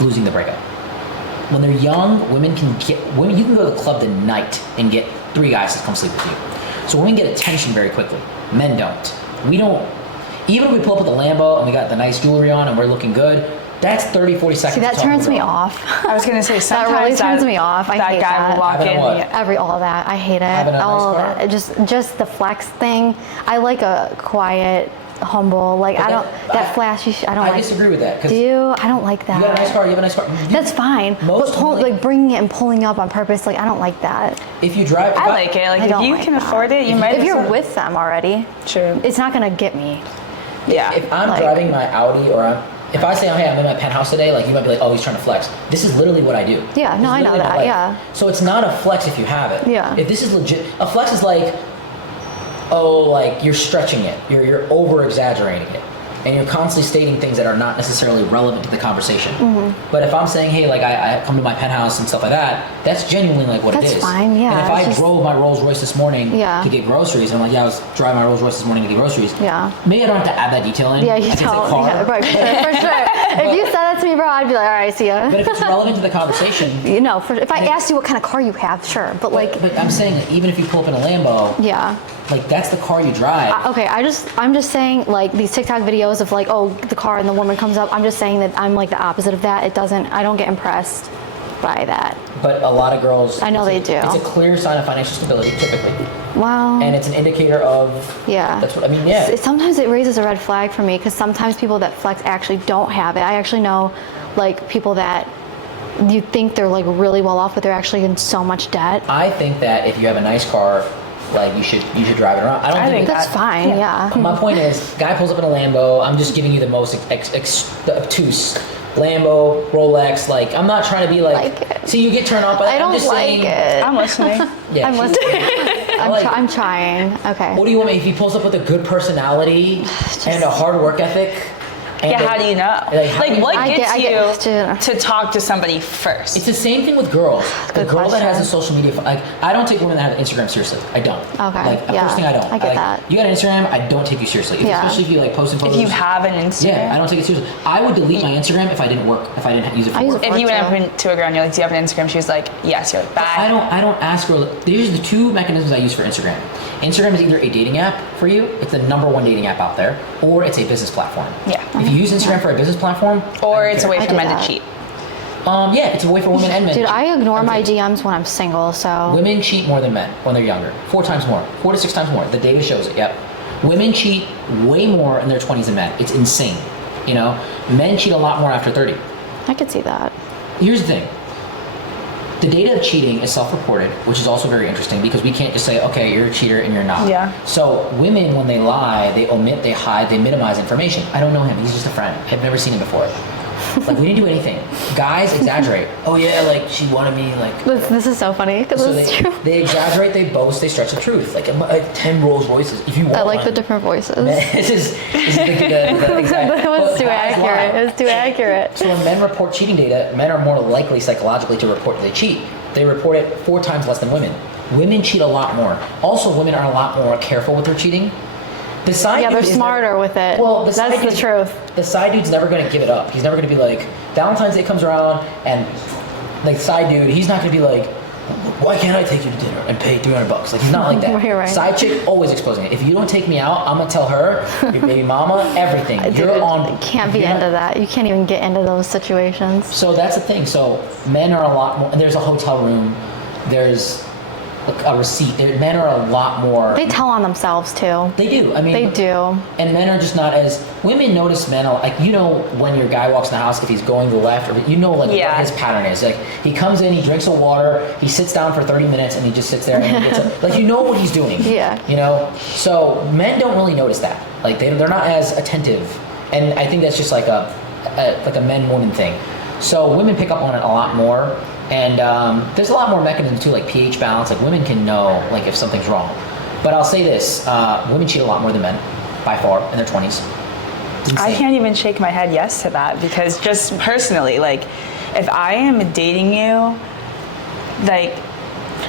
losing the breakup. When they're young, you can go to the club tonight and get 3 guys to come sleep with you. So women get attention very quickly. Men don't. We don't, even if we pull up with a Lambo and we got the nice jewelry on and we're looking good, that's 30, 40 seconds. See, that turns me off. I was gonna say, that really turns me off. I hate guy that. will walk in. All of that. I hate it. All of that. Just the flex thing. I like a quiet, humble. Like, but I don't that flashy. I disagree with that. Do you? I don't like that. You got a nice car. You have a nice car. That's fine. But like bringing it and pulling up on purpose, like I don't like that. If you drive, I like it. Like if you can afford it, you might. If you're with them already, true. It's not gonna get me. Yeah. If I'm driving my Audi, or if I say, oh, hey, I'm in my penthouse today, like you might be like, oh, he's trying to flex. This is literally what I do. Yeah, no, I know that. Yeah. So it's not a flex if you have it. Yeah. If this is legit, a flex is like, oh, like you're stretching it, you're over exaggerating it, and you're constantly stating things that are not necessarily relevant to the conversation. Mm-hmm. But if I'm saying, hey, like I come to my penthouse and stuff like that, that's genuinely like what it is. That's fine, yeah. And if I drove my Rolls Royce this morning to get groceries, and I'm like, yeah, I was driving my Rolls Royce this morning to get groceries. Yeah. Maybe I don't have to add that detail in. Yeah, you don't. Yeah, right, for sure. If you said that to me, bro, I'd be like, all right, see ya. But if it's relevant to the conversation, if I asked you what kind of car you have, sure. But I'm saying that even if you pull up in a Lambo, like that's the car you drive. Okay, I'm just saying, like these TikTok videos of like, oh, the car and the woman comes up. I'm just saying that I'm like the opposite of that. I don't get impressed by that. But a lot of girls, I know they do. It's a clear sign of financial stability, typically. Wow. And it's an indicator of. Yeah. That's what I mean. Yeah. Sometimes it raises a red flag for me, because sometimes people that flex actually don't have it. I actually know, like, people that you think they're like really well off, but they're actually in so much debt. I think that if you have a nice car, like you should drive it around. I think that's fine. Yeah. My point is, guy pulls up in a Lambo. I'm just giving you the most obtuse Lambo, Rolex. Like, I'm not trying to be like see, you get turned off, but I'm just saying. I'm listening. Yeah, I'm listening. I'm trying. Okay. What do you want me? If he pulls up with a good personality and a hard work ethic, And how do you know? Like what gets you to talk to somebody first? It's the same thing with girls. The girl that has a social media, like I don't take women that have Instagram seriously. I don't. Okay. Like first thing I don't. I get that. You got an Instagram, I don't take you seriously. Especially if you like posting photos. If you have an Instagram. Yeah, I don't take it seriously. I would delete my Instagram if I didn't use it for work. If you went up to a girl and you're like, do you have an Instagram? She was like, yes. You're like, bye. I don't ask her. There's the two mechanisms I use for Instagram. Instagram is either a dating app for you, it's the #1 dating app out there, or it's a business platform. Yeah. If you use Instagram for a business platform, or it's a way for men to cheat. Yeah, it's a way for women and men. Dude, I ignore my DMs when I'm single, so. Women cheat more than men when they're younger. 4 times more. 4 to 6 times more. The data shows it, yep. Women cheat way more in their 20s than men. It's insane. You know? Men cheat a lot more after 30. I could see that. Here's the thing. The data of cheating is self-reported, which is also very interesting because we can't just say, okay, you're a cheater and you're not. Yeah. So women, when they lie, they omit, they hide, they minimize information. I don't know him. He's just a friend. I've never seen him before. Like, we didn't do anything. Guys exaggerate. Oh yeah, like she wanted me, like. This is so funny because it's true. They exaggerate, they boast, they stretch the truth. Like 10 Rolls Royces. If you want I like one, the different voices. this is the exact. It was too accurate. It was too accurate. So when men report cheating data, men are more likely psychologically to report that they cheat. They report it 4 times less than women. Women cheat a lot more. Also, women are a lot more careful with their cheating. The side they're smarter with it. Well, that's the truth. The side dude's never going to give it up. He's never going to be like, Valentine's Day comes around, and like side dude, he's not going to be like, why can't I take you to dinner and pay $300? Like, he's not like that. Right. Side chick, always exposing it. If you don't take me out, I'm going to tell her, your baby mama, everything. You're on. Can't be into that. You can't even get into those situations. So that's the thing. So men are a lot more, there's a hotel room, there's a receipt. Men are a lot more. They tell on themselves too. They do. I mean, they do. And men are just not as. Women notice men like when your guy walks in the house, if he's going to the left, or what his pattern is. Like he comes in, he drinks a water, he sits down for 30 minutes, and he just sits there and he gets like what he's doing. Yeah. You know. So men don't really notice that. Like they're not as attentive, and I think that's just like a men-woman thing. So women pick up on it a lot more. And there's a lot more mechanisms too, like pH balance. Like women can know like if something's wrong. But I'll say this: women cheat a lot more than men, by far, in their 20s. I can't even shake my head yes to that because just personally, like, if I am dating you, like.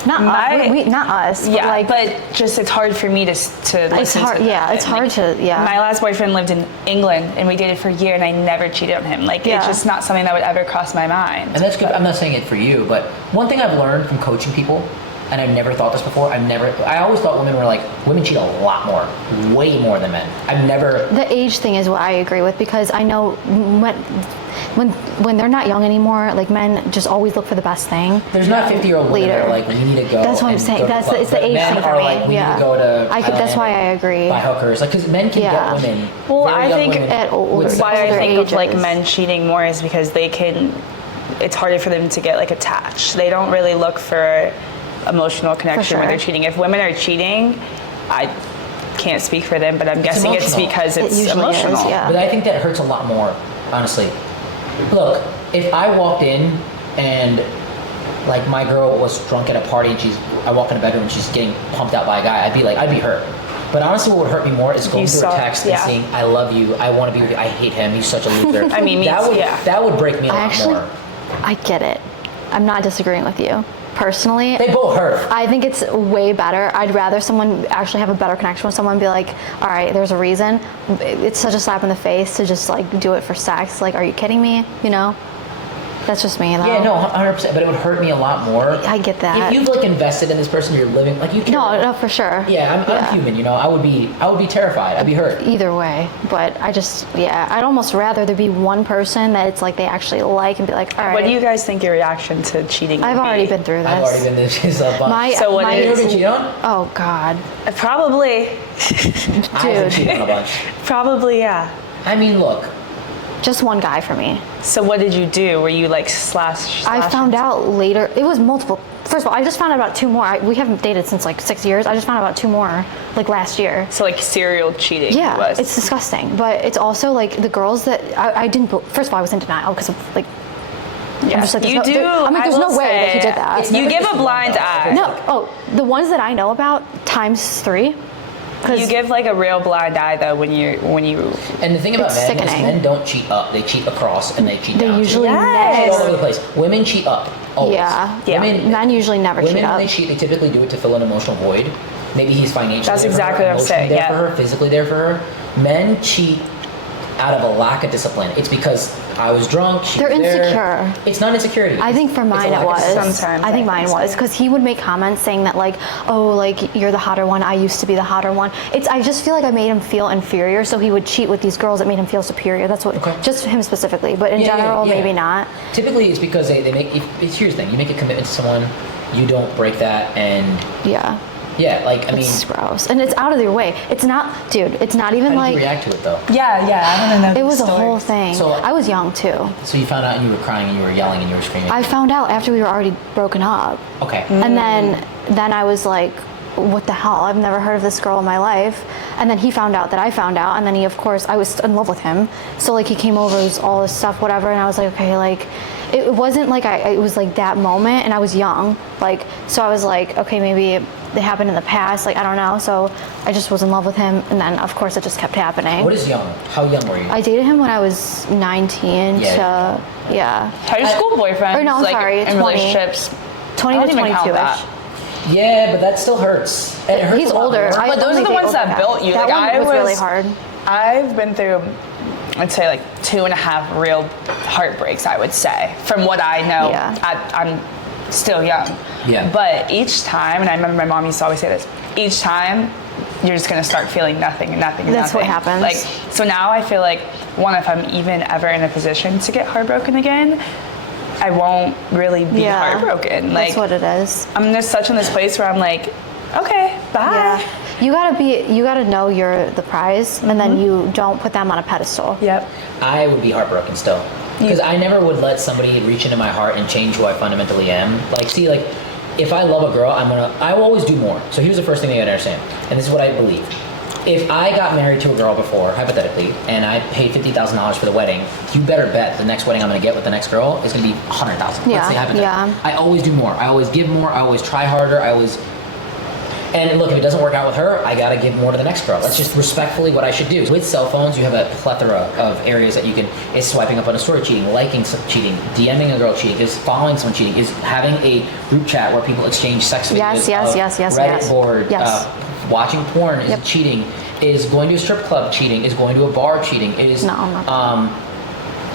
Not us. Yeah, but just it's hard for me to listen it's hard, to that. Yeah, it's hard to. My last boyfriend lived in England, and we dated for a year, and I never cheated on him. Like, it's just not something that would ever cross my mind. And that's good. I'm not saying it for you, but one thing I've learned from coaching people, and I've never thought this before. I always thought women cheat a lot more, way more than men. I've never. The age thing is what I agree with because I know when they're not young anymore, like men just always look for the best thing. There's not 50-year-old women that are like, we need to go. That's what I'm saying. It's the age thing for me. Like, we need to go to. That's why I agree. Buy hookers, like because men can get women. Well, I think at older why I think ages. of like men cheating more is because they can. It's harder for them to get like attached. They don't really look for emotional connection when they're cheating. If women are cheating, I can't speak for them, but I'm guessing it's because it's emotional. But I think that hurts a lot more, honestly. Look, if I walked in and like my girl was drunk at a party and I walk in a bedroom and she's getting pumped out by a guy, I'd be hurt. But honestly, what would hurt me more is going through a text and saying, I love you, I want to be with you, I hate him, he's such a loser. I mean, that would break me a lot more. I get it. I'm not disagreeing with you. Personally, they both hurt. I think it's way better. I'd rather someone actually have a better connection with someone and be like, all right, there's a reason. It's such a slap in the face to just like do it for sex. Like, are you kidding me? You know? That's just me, though. Yeah, no, 100%. But it would hurt me a lot more. I get that. If you've like invested in this person, you're living like you care. No, for sure. Yeah, I'm human. You know, I would be terrified. I'd be hurt. Either way, but I'd almost rather there be one person that it's like they actually like and be like, all right. What do you guys think your reaction to cheating? I've already been through this. I've already been this a bunch. So what have you ever been cheated on? Oh God. Probably. Dude. I've been cheated on a bunch. Probably, yeah. I mean, look. Just one guy for me. So what did you do? Were you like slash? I found out later. It was multiple. First of all, I just found out about 2 more. We haven't dated since like 6 years. I just found out about 2 more like last year. So like serial cheating. Yeah, it's disgusting. But it's also like the girls that I didn't. First of all, I was in denial because of like. Yeah, I'm just like, you do. I mean, there's no way that he did that. You give a blind eye. No. Oh, the ones that I know about times 3. You give like a real blind eye though when you. And the thing about men is men don't cheat up; they cheat across and they cheat down. They usually all over the place. Women cheat up. Always. Yeah. Men usually never cheat up. Women, when they cheat, they typically do it to fill an emotional void. Maybe he's financially. That's exactly what I'm saying. There for her, physically there for her. Men cheat out of a lack of discipline. It's because I was drunk. They're insecure. It's not insecurity. I think for mine it was. Sometimes I think mine was because he would make comments saying that like, oh, like you're the hotter one. I used to be the hotter one. I just feel like I made him feel inferior, so he would cheat with these girls that made him feel superior. That's what. Okay. Just him specifically, but in general, maybe not. Typically, it's because they make. Here's the thing: you make a commitment to someone, you don't break that, and yeah, like I mean, it's gross, and it's out of their way. It's not, dude. It's not even how like. Did you react to it though? Yeah. I don't know. It was a whole thing. So I was young too. So you found out, and you were crying, and you were yelling, and you were screaming. I found out after we were already broken up. Okay. And then I was like, what the hell? I've never heard of this girl in my life. And then he found out that I found out, and then he, of course, I was in love with him. So like he came over, it was all this stuff, whatever, and I was like, okay, like. It wasn't like it was like that moment, and I was young, like, so I was like, okay, maybe it happened in the past, like, I don't know, so I just was in love with him, and then of course it just kept happening. What is young? How young were you? I dated him when I was 19 High school boyfriend. Or no, I'm sorry, 20. Relationships. 20 to 22-ish. Yeah, but that still hurts. It hurts. He's older. But those are the ones that built you. That like, one was really hard. I've been through, I'd say like 2.5 real heartbreaks, I would say, from what I know. I'm still young. Yeah. But each time, and I remember my mom used to always say this, each time you're just gonna start feeling nothing and nothing and That's nothing. what happens. Like, so now I feel like, one, if I'm even ever in a position to get heartbroken again, I won't really be heartbroken. Like, that's what it is. I'm just such in this place where I'm like, okay, bye. Yeah. You gotta know you're the prize, and then you don't put them on a pedestal. Yep. I would be heartbroken still, because I never would let somebody reach into my heart and change who I fundamentally am. Like, see, like, if I love a girl, I will always do more. So here's the first thing you gotta understand, and this is what I believe. If I got married to a girl before, hypothetically, and I paid $50,000 for the wedding, you better bet the next wedding I'm gonna get with the next girl is gonna be $100,000. Let's say hypothetically. Yeah. I always do more. I always give more. I always try harder. And look, if it doesn't work out with her, I gotta give more to the next girl. That's just respectfully what I should do. With cell phones, you have a plethora of areas that you can. Is swiping up on a story cheating, liking some cheating, DMing a girl cheating, is following someone cheating, is having a group chat where people exchange sex videos. Yes. Reddit board. Watching porn is cheating. Is going to a strip club cheating. Is going to a bar cheating. Is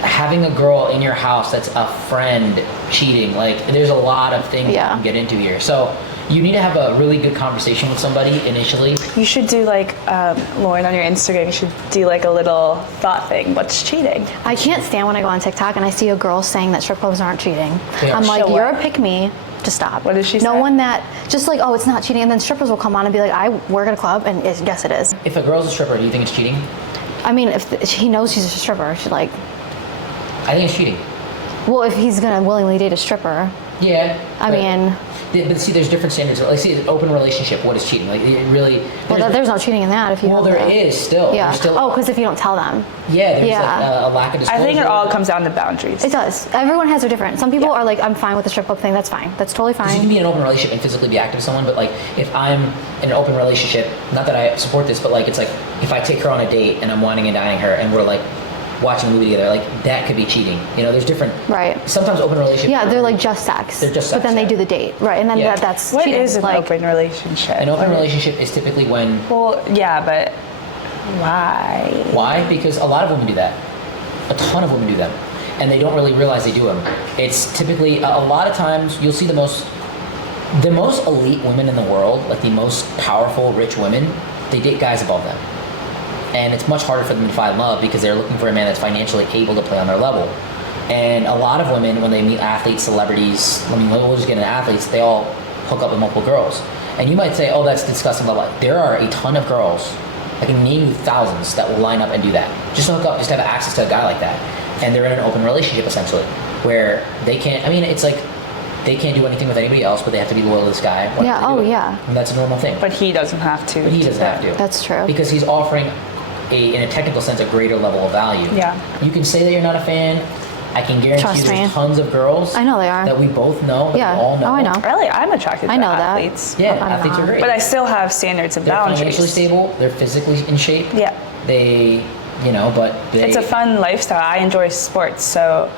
having a girl in your house that's a friend cheating. Like, there's a lot of things you can get into here. So you need to have a really good conversation with somebody initially. You should do like, Lauren, on your Instagram, you should do like a little thought thing. What's cheating? I can't stand when I go on TikTok and I see a girl saying that strip clubs aren't cheating. I'm like, you're a pick-me. Just stop. What does she say? No one that, just like, oh, it's not cheating. And then strippers will come on and be like, I work at a club, and yes, it is. If a girl's a stripper, do you think it's cheating? I mean, if he knows she's a stripper, she's like... I think it's cheating. Well, if he's going to willingly date a stripper... Yeah. I mean... But see, there's different standards. Like, see, an open relationship, what is cheating? Like, it really... There's no cheating in that if you... Well, there is still. Yeah. Still, because if you don't tell them. Yeah, there's like a lack of disclosure. I think it all comes down to boundaries. It does. Everyone has their different... Some people are like, I'm fine with the strip club thing, that's fine. That's totally fine. You can be in an open relationship and physically be active with someone, but like, if I'm in an open relationship, not that I support this, but like, it's like, if I take her on a date and I'm whining and dining her and we're like, watching a movie together, like, that could be cheating. You know, there's different... Right. Sometimes open relationships... Yeah, they're like just sex. They're just sex, but then they do the date. Right, and then that's what cheating. Is an like, open relationship? An open relationship is typically when... Well, yeah, but why? Why? Because a lot of women do that. A ton of women do them. And they don't really realize they do them. It's typically... A lot of times, you'll see the most elite women in the world, like the most powerful, rich women, they date guys above them. And it's much harder for them to find love because they're looking for a man that's financially able to play on their level. And a lot of women, when they meet athletes, celebrities, I mean, we'll just get into athletes, they all hook up with multiple girls. And you might say, oh, that's disgusting, but like, there are a ton of girls, I can name you thousands, that will line up and do that. Just to hook up, just to have access to a guy like that. And they're in an open relationship, essentially, where they can't, I mean, it's like, they can't do anything with anybody else, but they have to be loyal to this guy. And that's a normal thing. But he doesn't have to. But he doesn't have to. That's true. Because he's offering, in a technical sense, a greater level of value. Yeah. You can say that you're not a fan. I can guarantee you there's tons of girls. I know they are. That we both know. That we all know. Oh, I know. Really, I'm attracted to athletes. Yeah, athletes are great. But I still have standards and boundaries. They're financially stable. They're physically in shape. Yeah. It's a fun lifestyle. I enjoy sports, so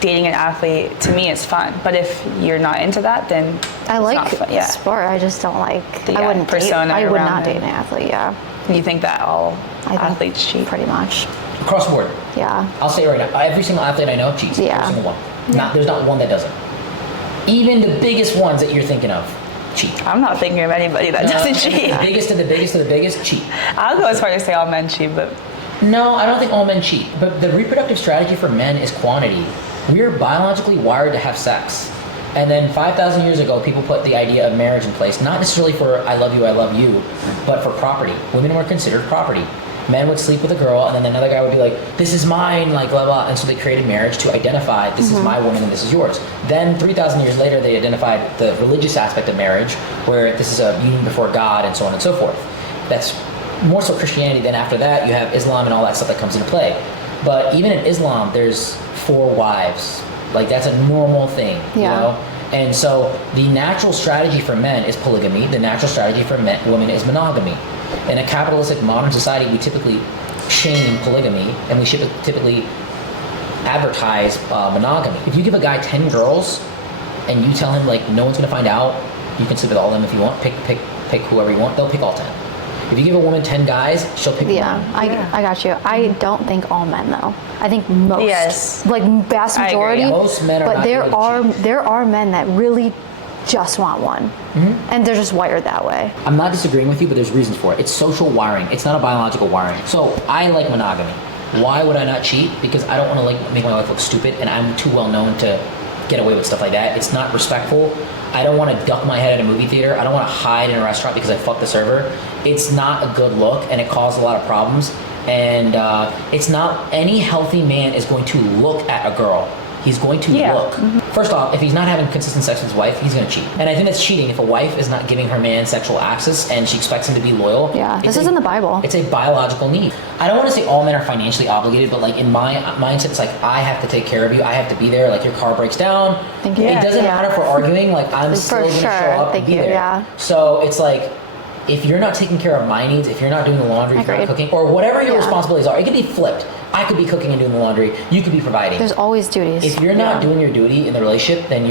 dating an athlete to me is fun. But if you're not into that, then I like sport. I just don't like. I wouldn't persona. I would not date an athlete. Yeah. You think that all athletes cheat? Pretty much. Across the board. Yeah. I'll say it right now. Every single athlete I know cheats. Yeah. Every single one. There's not one that doesn't. Even the biggest ones that you're thinking of cheat. I'm not thinking of anybody that doesn't cheat. The biggest of the biggest of the biggest cheat. I'll go as far as say all men cheat, but no, I don't think all men cheat. But the reproductive strategy for men is quantity. We're biologically wired to have sex. And then 5,000 years ago, people put the idea of marriage in place, not necessarily for I love you, but for property. Women were considered property. Men would sleep with a girl, and then another guy would be like, this is mine, like blah, blah. And so they created marriage to identify, this is my woman and this is yours. Then 3,000 years later, they identified the religious aspect of marriage, where this is a union before God and so on and so forth. That's more so Christianity. Then after that, you have Islam and all that stuff that comes into play. But even in Islam, there's 4 wives. Like, that's a normal thing, you know? And so the natural strategy for men is polygamy. The natural strategy for women is monogamy. In a capitalistic modern society, we typically shame polygamy, and we typically advertise monogamy. If you give a guy 10 girls, and you tell him, like, no one's going to find out, you can sleep with all of them if you want, pick whoever you want, they'll pick all 10. If you give a woman 10 guys, she'll pick one. I got you. I don't think all men, though. I think most, like vast majority. Most men are but not there are men that really just want one, and they're just wired that way. I'm not disagreeing with you, but there's reasons for it. It's social wiring. It's not a biological wiring. So I like monogamy. Why would I not cheat? Because I don't want to make my life look stupid, and I'm too well known to get away with stuff like that. It's not respectful. I don't want to duck my head at a movie theater. I don't want to hide in a restaurant because I fucked the server. It's not a good look, and it caused a lot of problems. And it's not, any healthy man is going to look at a girl. He's going to look. First off, if he's not having consistent sex with his wife, he's going to cheat. And I think that's cheating if a wife is not giving her man sexual access and she expects him to be loyal. Yeah, this is in the Bible. It's a biological need. I don't want to say all men are financially obligated, but like in my mindset, it's like, I have to take care of you. I have to be there. Like, your car breaks down. It doesn't matter if we're arguing. Like, I'm still going to show up and be there. Yeah. So it's like, if you're not taking care of my needs, if you're not doing the laundry, if you're not cooking, or whatever your responsibilities are, it could be flipped. I could be cooking and doing the laundry. You could be providing. There's always duties. If you're not doing your duty in the relationship, then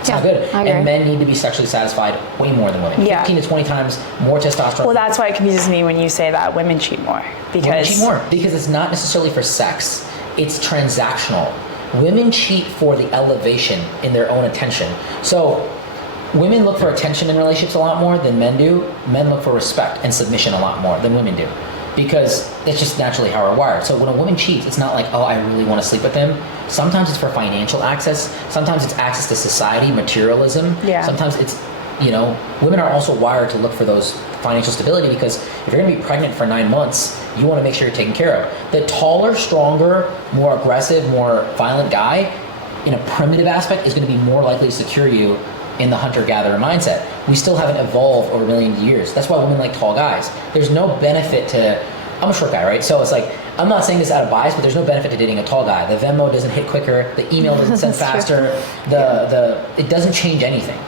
it's not good. And men need to be sexually satisfied way more than women. 15 to 20 times more testosterone. Well, that's why it confuses me when you say that women cheat more. Women cheat more because it's not necessarily for sex. It's transactional. Women cheat for the elevation in their own attention. So women look for attention in relationships a lot more than men do. Men look for respect and submission a lot more than women do, because it's just naturally how we're wired. So when a woman cheats, it's not like, oh, I really want to sleep with him. Sometimes it's for financial access. Sometimes it's access to society, materialism. Sometimes it's, women are also wired to look for those financial stability, because if you're going to be pregnant for 9 months, you want to make sure you're taken care of. The taller, stronger, more aggressive, more violent guy, in a primitive aspect, is going to be more likely to secure you in the hunter-gatherer mindset. We still haven't evolved over millions of years. That's why women like tall guys. There's no benefit to, I'm a short guy, right? So it's like, I'm not saying this out of bias, but there's no benefit to dating a tall guy. The Venmo doesn't hit quicker, the email doesn't send faster, it doesn't change anything.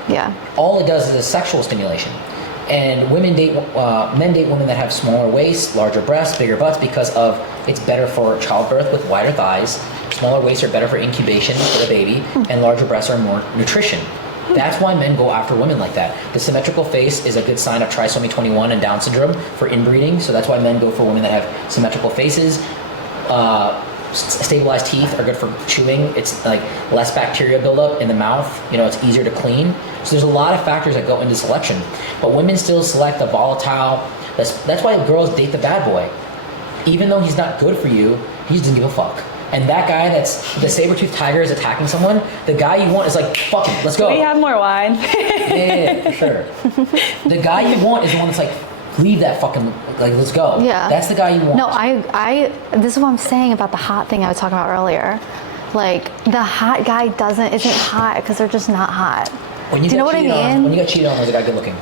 All it does is a sexual stimulation. And men date women that have smaller waists, larger breasts, bigger butts, because of, it's better for childbirth with wider thighs. Smaller waists are better for incubation for the baby, and larger breasts are more nutrition. That's why men go after women like that. The symmetrical face is a good sign of trisomy 21 and Down syndrome for inbreeding. So that's why men go for women that have symmetrical faces. Stabilized teeth are good for chewing. It's like less bacteria buildup in the mouth. It's easier to clean. So there's a lot of factors that go into selection. But women still select the volatile. That's why girls date the bad boy. Even though he's not good for you, he doesn't give a fuck. And that guy that's the saber-toothed tiger is attacking someone, the guy you want is like, fuck him, let's go. Can we have more wine? Yeah, for sure. The guy you want is the one that's like, leave that fucking, like, let's go. Yeah. That's the guy you want. No, this is what I'm saying about the hot thing I was talking about earlier. Like, the hot guy isn't hot because they're just not hot. Do you know what I mean? When you got cheated on, was the guy good looking?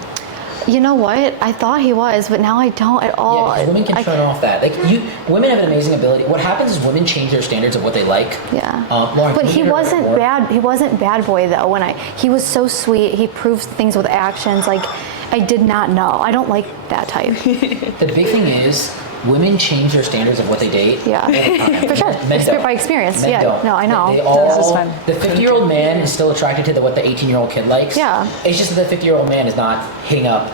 You know what? I thought he was, but now I don't at all. Yeah, women can turn off that. Like women have an amazing ability. What happens is women change their standards of what they like. Yeah. Lauren, but he wasn't bad. He wasn't bad boy though. He was so sweet. He proved things with actions. Like, I did not know. I don't like that type. The big thing is, women change their standards of what they date. Yeah, for sure. By experience. Men don't. No, I know. The 50-year-old man is still attracted to what the 18-year-old kid likes. Yeah. It's just that the 50-year-old man is not hitting up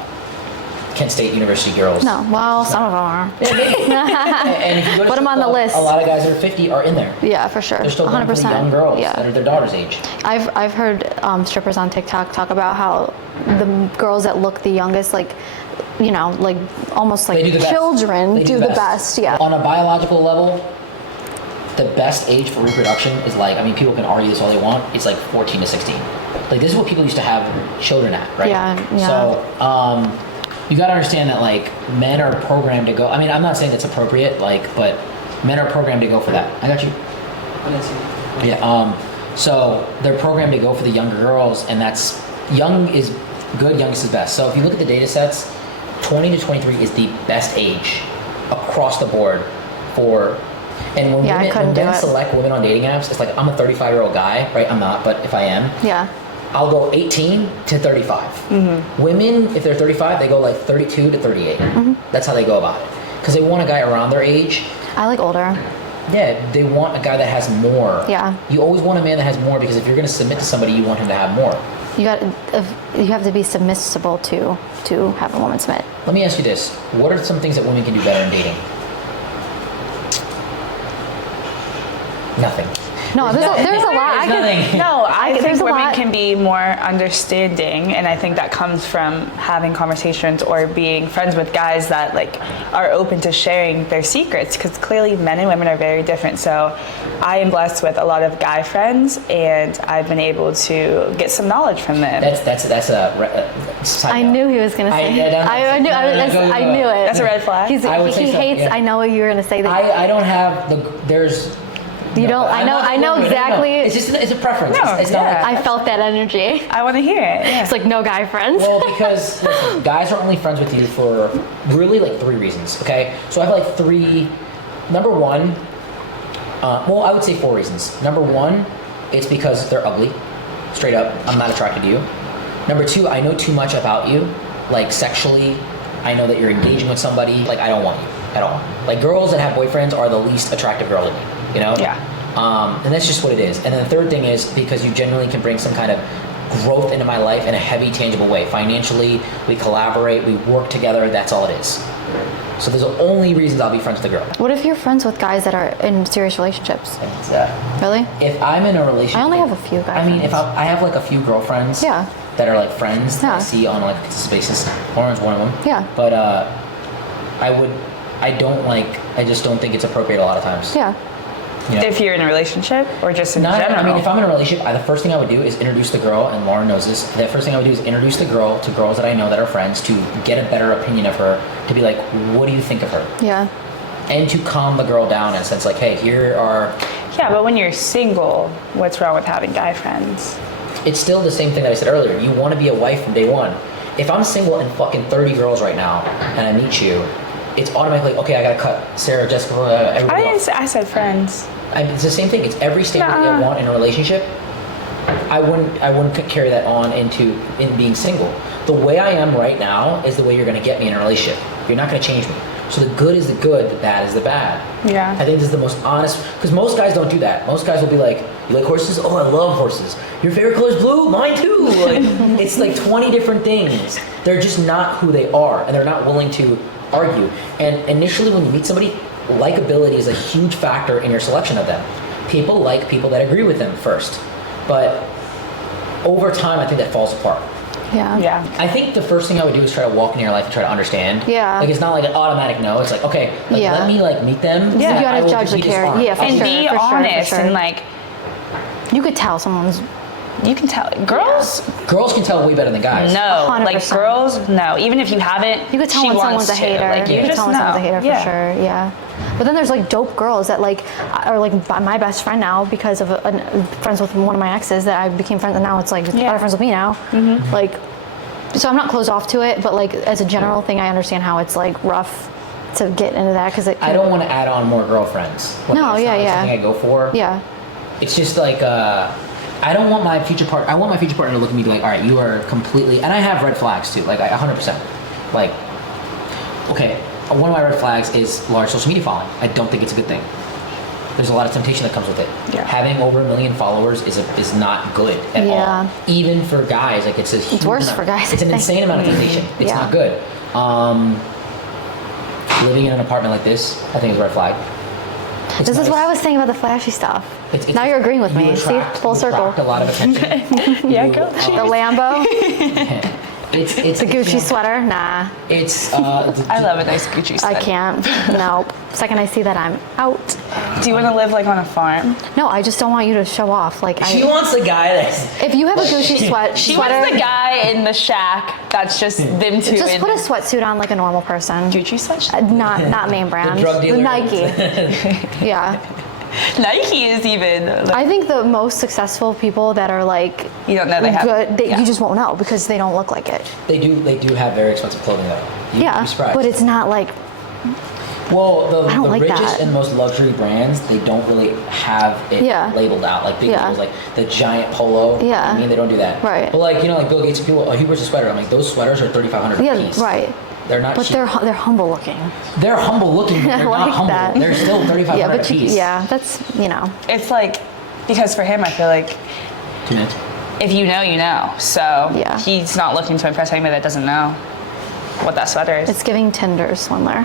Kent State University girls. No, well, some of them are. And if you go to put them on the list. A lot of guys that are 50 are in there. Yeah, for sure. They're still going for the young girls that are their daughter's age. I've heard strippers on TikTok talk about how the girls that look the youngest, like, you know, like almost like children do the best. Yeah. On a biological level, the best age for reproduction is like, I mean, people can argue this all they want. It's like 14 to 16. Like, this is what people used to have children at, right? Yeah. So, you got to understand that, like, men are programmed to go. I mean, I'm not saying it's appropriate, like, but men are programmed to go for that. I got you. Yeah. So they're programmed to go for the younger girls, and that's young is good, youngest is best. So if you look at the data sets, 20 to 23 is the best age across the board for. And when men select women on dating apps, it's like, I'm a 35-year-old guy, right? I'm not, but if I am, I'll go 18 to 35. Mm-hmm. Women, if they're 35, they go like 32 to 38. Mm-hmm. That's how they go about it. Because they want a guy around their age. I like older. Yeah, they want a guy that has more. Yeah. You always want a man that has more, because if you're going to submit to somebody, you want him to have more. You have to be submissible to have a woman submit. Let me ask you this. What are some things that women can do better in dating? Nothing. No, there's a lot. I think women can be more understanding, and I think that comes from having conversations or being friends with guys that like are open to sharing their secrets, because clearly men and women are very different. So I am blessed with a lot of guy friends, and I've been able to get some knowledge from them. That's a I knew he was going to say. I knew it. That's a red flag. He hates. Yeah. I know what you were going to say. I don't have there's. You don't. I know exactly. No. It's a preference. No, it's not like, I felt that energy. I want to hear it. Yeah. It's like no guy friends. Well, because listen, guys are only friends with you for really like 3 reasons. Okay, so I have like 3. Number one, I would say 4 reasons. Number one, it's because they're ugly. Straight up, I'm not attracted to you. Number 2, I know too much about you, like sexually. I know that you're engaging with somebody. Like, I don't want you at all. Like, girls that have boyfriends are the least attractive girl to me. You know? Yeah. And that's just what it is. And then the third thing is because you genuinely can bring some kind of growth into my life in a heavy, tangible way. Financially, we collaborate, we work together, that's all it is. So those are the only reasons I'll be friends with a girl. What if you're friends with guys that are in serious relationships? Really? If I'm in a relationship... I only have a few guys. I mean, if I have like a few girlfriends that are like friends that I see on like a consistent basis. Lauren's one of them. Yeah. But I just don't think it's appropriate a lot of times. Yeah. You know? If you're in a relationship or just in general? I mean, if I'm in a relationship, the first thing I would do is introduce the girl, and Lauren knows this. The first thing I would do is introduce the girl to girls that I know that are friends to get a better opinion of her, to be like, what do you think of her? Yeah. And to calm the girl down in a sense, like, hey, here are... Yeah, but when you're single, what's wrong with having guy friends? It's still the same thing that I said earlier. You want to be a wife from day one. If I'm single and fucking 30 girls right now, and I meet you, it's automatically, okay, I gotta cut Sarah, Jessica, everybody off. I said friends. It's the same thing. It's every standard that you want in a relationship. I wouldn't carry that on in being single. The way I am right now is the way you're going to get me in a relationship. You're not going to change me. So the good is the good, the bad is the bad. Yeah. I think this is the most honest, because most guys don't do that. Most guys will be like, you like horses? Oh, I love horses. Your favorite color is blue? Mine too. Like, it's like 20 different things. They're just not who they are, and they're not willing to argue. And initially when you meet somebody, likability is a huge factor in your selection of them. People like people that agree with them first. But over time, I think that falls apart. Yeah. I think the first thing I would do is try to walk into your life and try to understand. Yeah. Like, it's not like an automatic no. It's like, okay, let me like meet them. Yeah. You gotta judge the character. Yeah, and be honest and like. You could tell someone's. You can tell. Girls can tell way better than guys. No, 100%. like girls, no. Even if you haven't, you could tell when someone's a hater. Like, you could just tell when someone's a hater for sure. Yeah. But then there's like dope girls that like are like my best friend now because of friends with one of my exes that I became friends, and now it's like they're friends with me now. Mm-hmm. Like, so I'm not closed off to it, but like as a general thing, I understand how it's like rough to get into that because I don't want to add on more girlfriends. No, Something I go for. Yeah. It's just like I don't want my future partner. I want my future partner to look at me and be like, all right, you are completely. And I have red flags too. Like 100%. Like, okay, one of my red flags is large social media following. I don't think it's a good thing. There's a lot of temptation that comes with it. Yeah. Having over 1 million followers is not good at all. Even for guys, like it's a huge It's worse amount. for guys. It's an insane amount of temptation. It's not good. Living in an apartment like this, I think is a red flag. This is what I was saying about the flashy stuff. Now you're agreeing with me. See, full circle. A lot of attention. Yeah, girl. The Lambo. It's the Gucci sweater. Nah. It's. I love a nice Gucci sweater. I can't. Nope. Second I see that, I'm out. Do you want to live like on a farm? No, I just don't want you to show off. Like she wants the guy that's. If you have a Gucci sweater, She wants the guy in the shack. That's just them two. Just put a sweatsuit on like a normal person. Gucci sweatshirt. Not name brand. The drug dealer. The Nike. Yeah. Nike is even. I think the most successful people that are like you don't know they have good. You just won't know because they don't look like it. They do have very expensive clothing though. You'd be surprised. But it's not like. Well, the like richest that. and most luxury brands, they don't really have it labeled out. Like big deals, like the giant polo. Yeah. I mean, they don't do that. Right. But like, like Bill Gates and people, he wears a sweater. I'm like, those sweaters are $3,500 a piece. Right. They're not But cheap. they're humble looking. They're humble looking, but they're like not humble. that. They're still $3,500 a piece. Yeah, that's, It's like, because for him, I feel like if you know, you know. So he's not looking to impress anybody that doesn't know what that sweater is. It's giving Tinder swindler.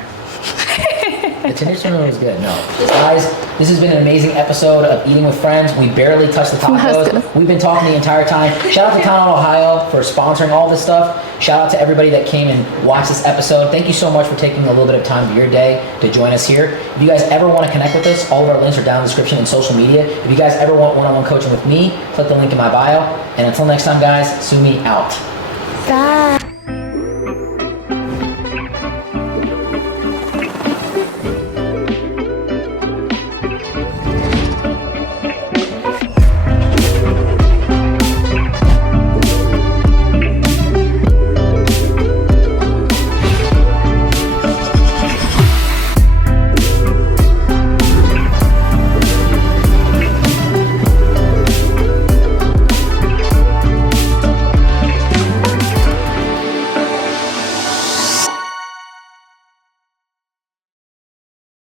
The Tinder swindler was good. No, guys, this has been an amazing episode of Eating with Friends. We barely touched the tacos. We've been talking the entire time. Shout out to Town Ohio for sponsoring all this stuff. Shout out to everybody that came and watched this episode. Thank you so much for taking a little bit of time of your day to join us here. If you guys ever want to connect with us, all of our links are down in the description and social media. If you guys ever want one-on-one coaching with me, click the link in my bio. And until next time, guys, Sumi out. Bye.